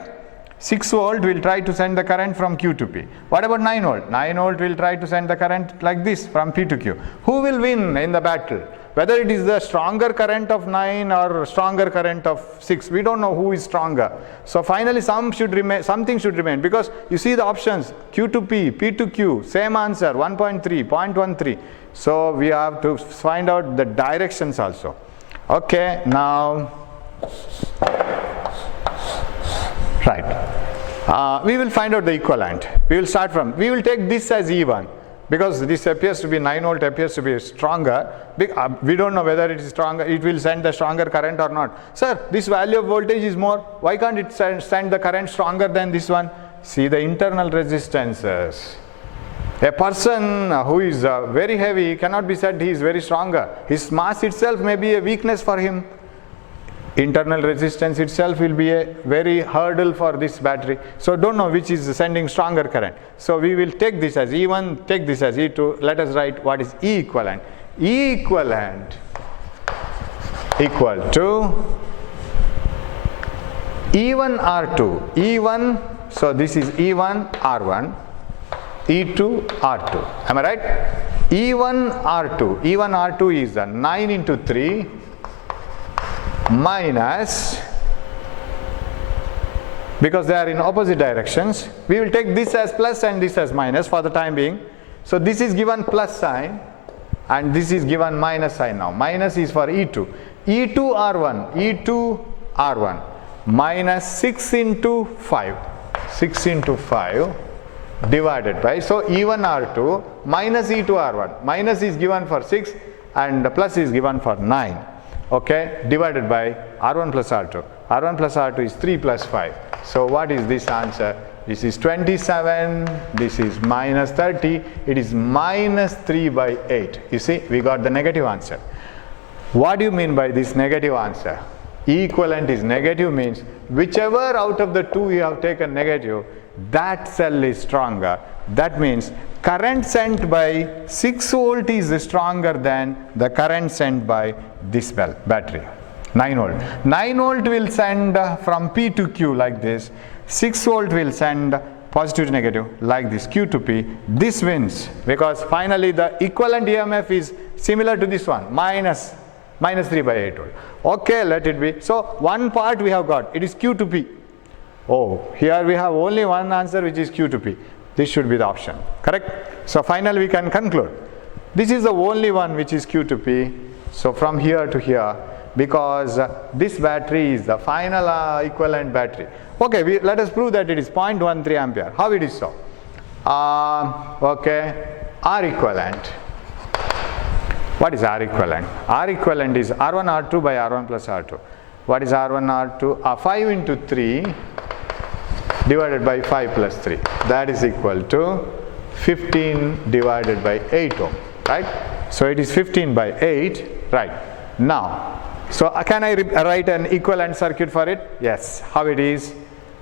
6 volt will try to send the current from Q to P. What about 9 volt? 9 volt will try to send the current like this from P to Q. Who will win in the battle? Whether it is the stronger current of 9 or stronger current of 6, we don't know who is stronger. So finally something should remain because you see the options Q to P, P to Q, same answer 1.3, 0.13. So we have to find out the directions also. Okay, now, right, we will find out the equivalent. We will start from, we will take this as E1 because this appears to be 9 volt appears to be stronger. We don't know whether it is stronger, it will send the stronger current or not. Sir, this value of voltage is more, why can't it send the current stronger than this one? See the internal resistances. A person who is very heavy cannot be said he is very stronger. His mass itself may be a weakness for him. Internal resistance itself will be a very hurdle for this battery. So don't know which is sending stronger current. So we will take this as E1, take this as E2. Let us write what is E equivalent. E equivalent equal to E1 R2. E1, so this is E1 R1. E2 R2. Am I right? E1 R2. E1 R2 is 9 into 3 minus, because they are in opposite directions, we will take this as plus and this as minus for the time being. So this is given plus sign and this is given minus sign now. Minus is for E2. E2 R1. E2 R1 minus 6 into 5. 6 into 5 divided by, so E1 R2 minus E2 R1. Minus is given for 6 and the plus is given for 9. Okay, divided by R1 plus R2. R1 plus R2 is 3 plus 5. So what is this answer? This is 27, this is minus 30, it is minus 3 by 8. You see, we got the negative answer. What do you mean by this negative answer? Equivalent is negative means whichever out of the two you have taken negative, that cell is stronger. That means current sent by 6 volt is stronger than the current sent by this battery. 9 volt. 9 volt will send from P to Q like this. 6 volt will send positive to negative like this, Q to P. This wins because finally the equivalent EMF is similar to this one, minus 3 by 8 volt. Okay, let it be. So one part we have got, it is Q to P. Oh, here we have only one answer, which is Q to P. This should be the option, correct? So finally we can conclude. This is the only one which is Q to P. So from here to here, because this battery is the final equivalent battery. Okay, let us prove that it is 0.13 ampere. How it is so? Okay, R equivalent. What is R equivalent? R equivalent is R1 R2 by R1 plus R2. What is R1 R2? 5 into 3 divided by 5 plus 3. That is equal to 15 divided by 8 ohm, right? So it is 15 by 8, right? Now, so can I write an equivalent circuit for it? Yes. How it is?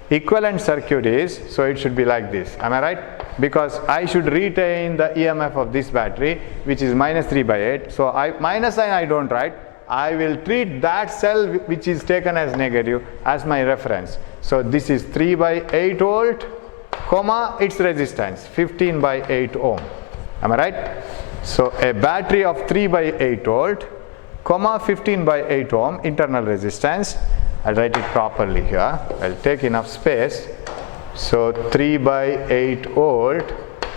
Equivalent circuit is, so it should be like this. Am I right? Because I should retain the EMF of this battery, which is minus 3 by 8. So minus sign I don't write. I will treat that cell which is taken as negative as my reference. So this is 3 by 8 volt, comma, its resistance, 15 by 8 ohm. Am I right? So a battery of 3 by 8 volt, comma, 15 by 8 ohm internal resistance. I'll write it properly here. I'll take enough space. So 3 by 8 volt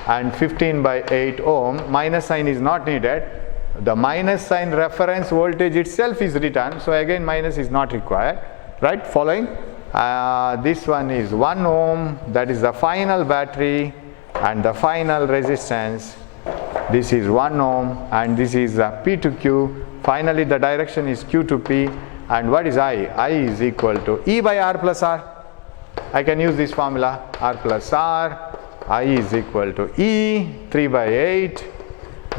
and 15 by 8 ohm. Minus sign is not needed. The minus sign reference voltage itself is written. So again minus is not required. Right? Following? This one is 1 ohm. That is the final battery and the final resistance. This is 1 ohm and this is P to Q. Finally the direction is Q to P. And what is I? I is equal to E by R plus R. I can use this formula, R plus R. I is equal to E 3 by 8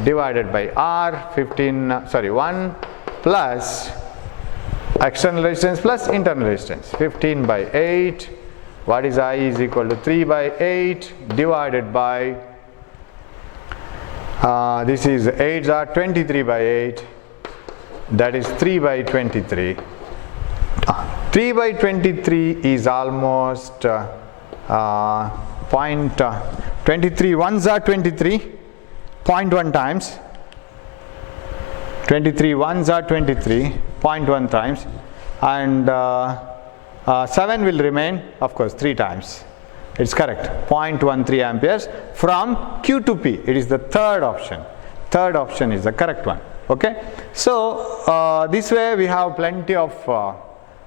divided by R 1 plus external resistance plus internal resistance, 15 by 8. What is I is equal to 3 by 8 divided by this is 8s are 23 by 8. That is 3 by 23. 3 by 23 is almost 23 ones are 23, 0.1 times. 23 ones are 23, 0.1 times. And 7 will remain, of course, 3 times. It's correct, 0.13 amperes from Q to P. It is the third option. Third option is the correct one. Okay, so this way we have plenty of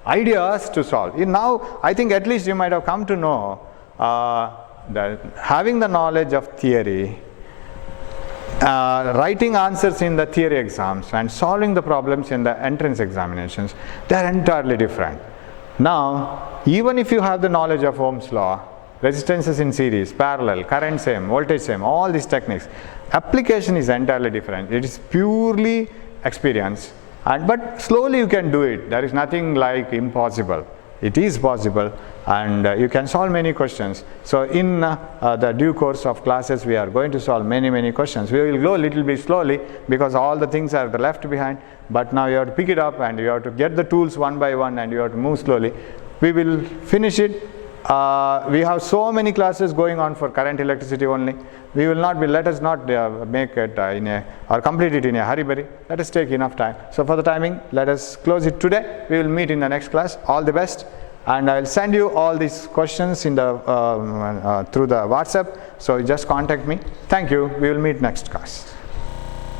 ideas to solve. Now I think at least you might have come to know that having the knowledge of theory, writing answers in the theory exams and solving the problems in the entrance examinations, they are entirely different. Now even if you have the knowledge of Ohm's law, resistances in series, parallel, current same, voltage same, all these techniques, application is entirely different. It is purely experience, but slowly you can do it. There is nothing like impossible. It is possible, and you can solve many questions. So in the due course of classes, we are going to solve many questions. We will go a little bit slowly because all the things are left behind, but now you have to pick it up and you have to get the tools one by one and you have to move slowly. We will finish it. We have so many classes going on for current electricity only. We will not be, let us not make it or complete it in a hurry. Let us take enough time. So for the timing, let us close it today. We will meet in the next class. All the best. And I will send you all these questions in the through the WhatsApp. So just contact me. Thank you. We will meet next class.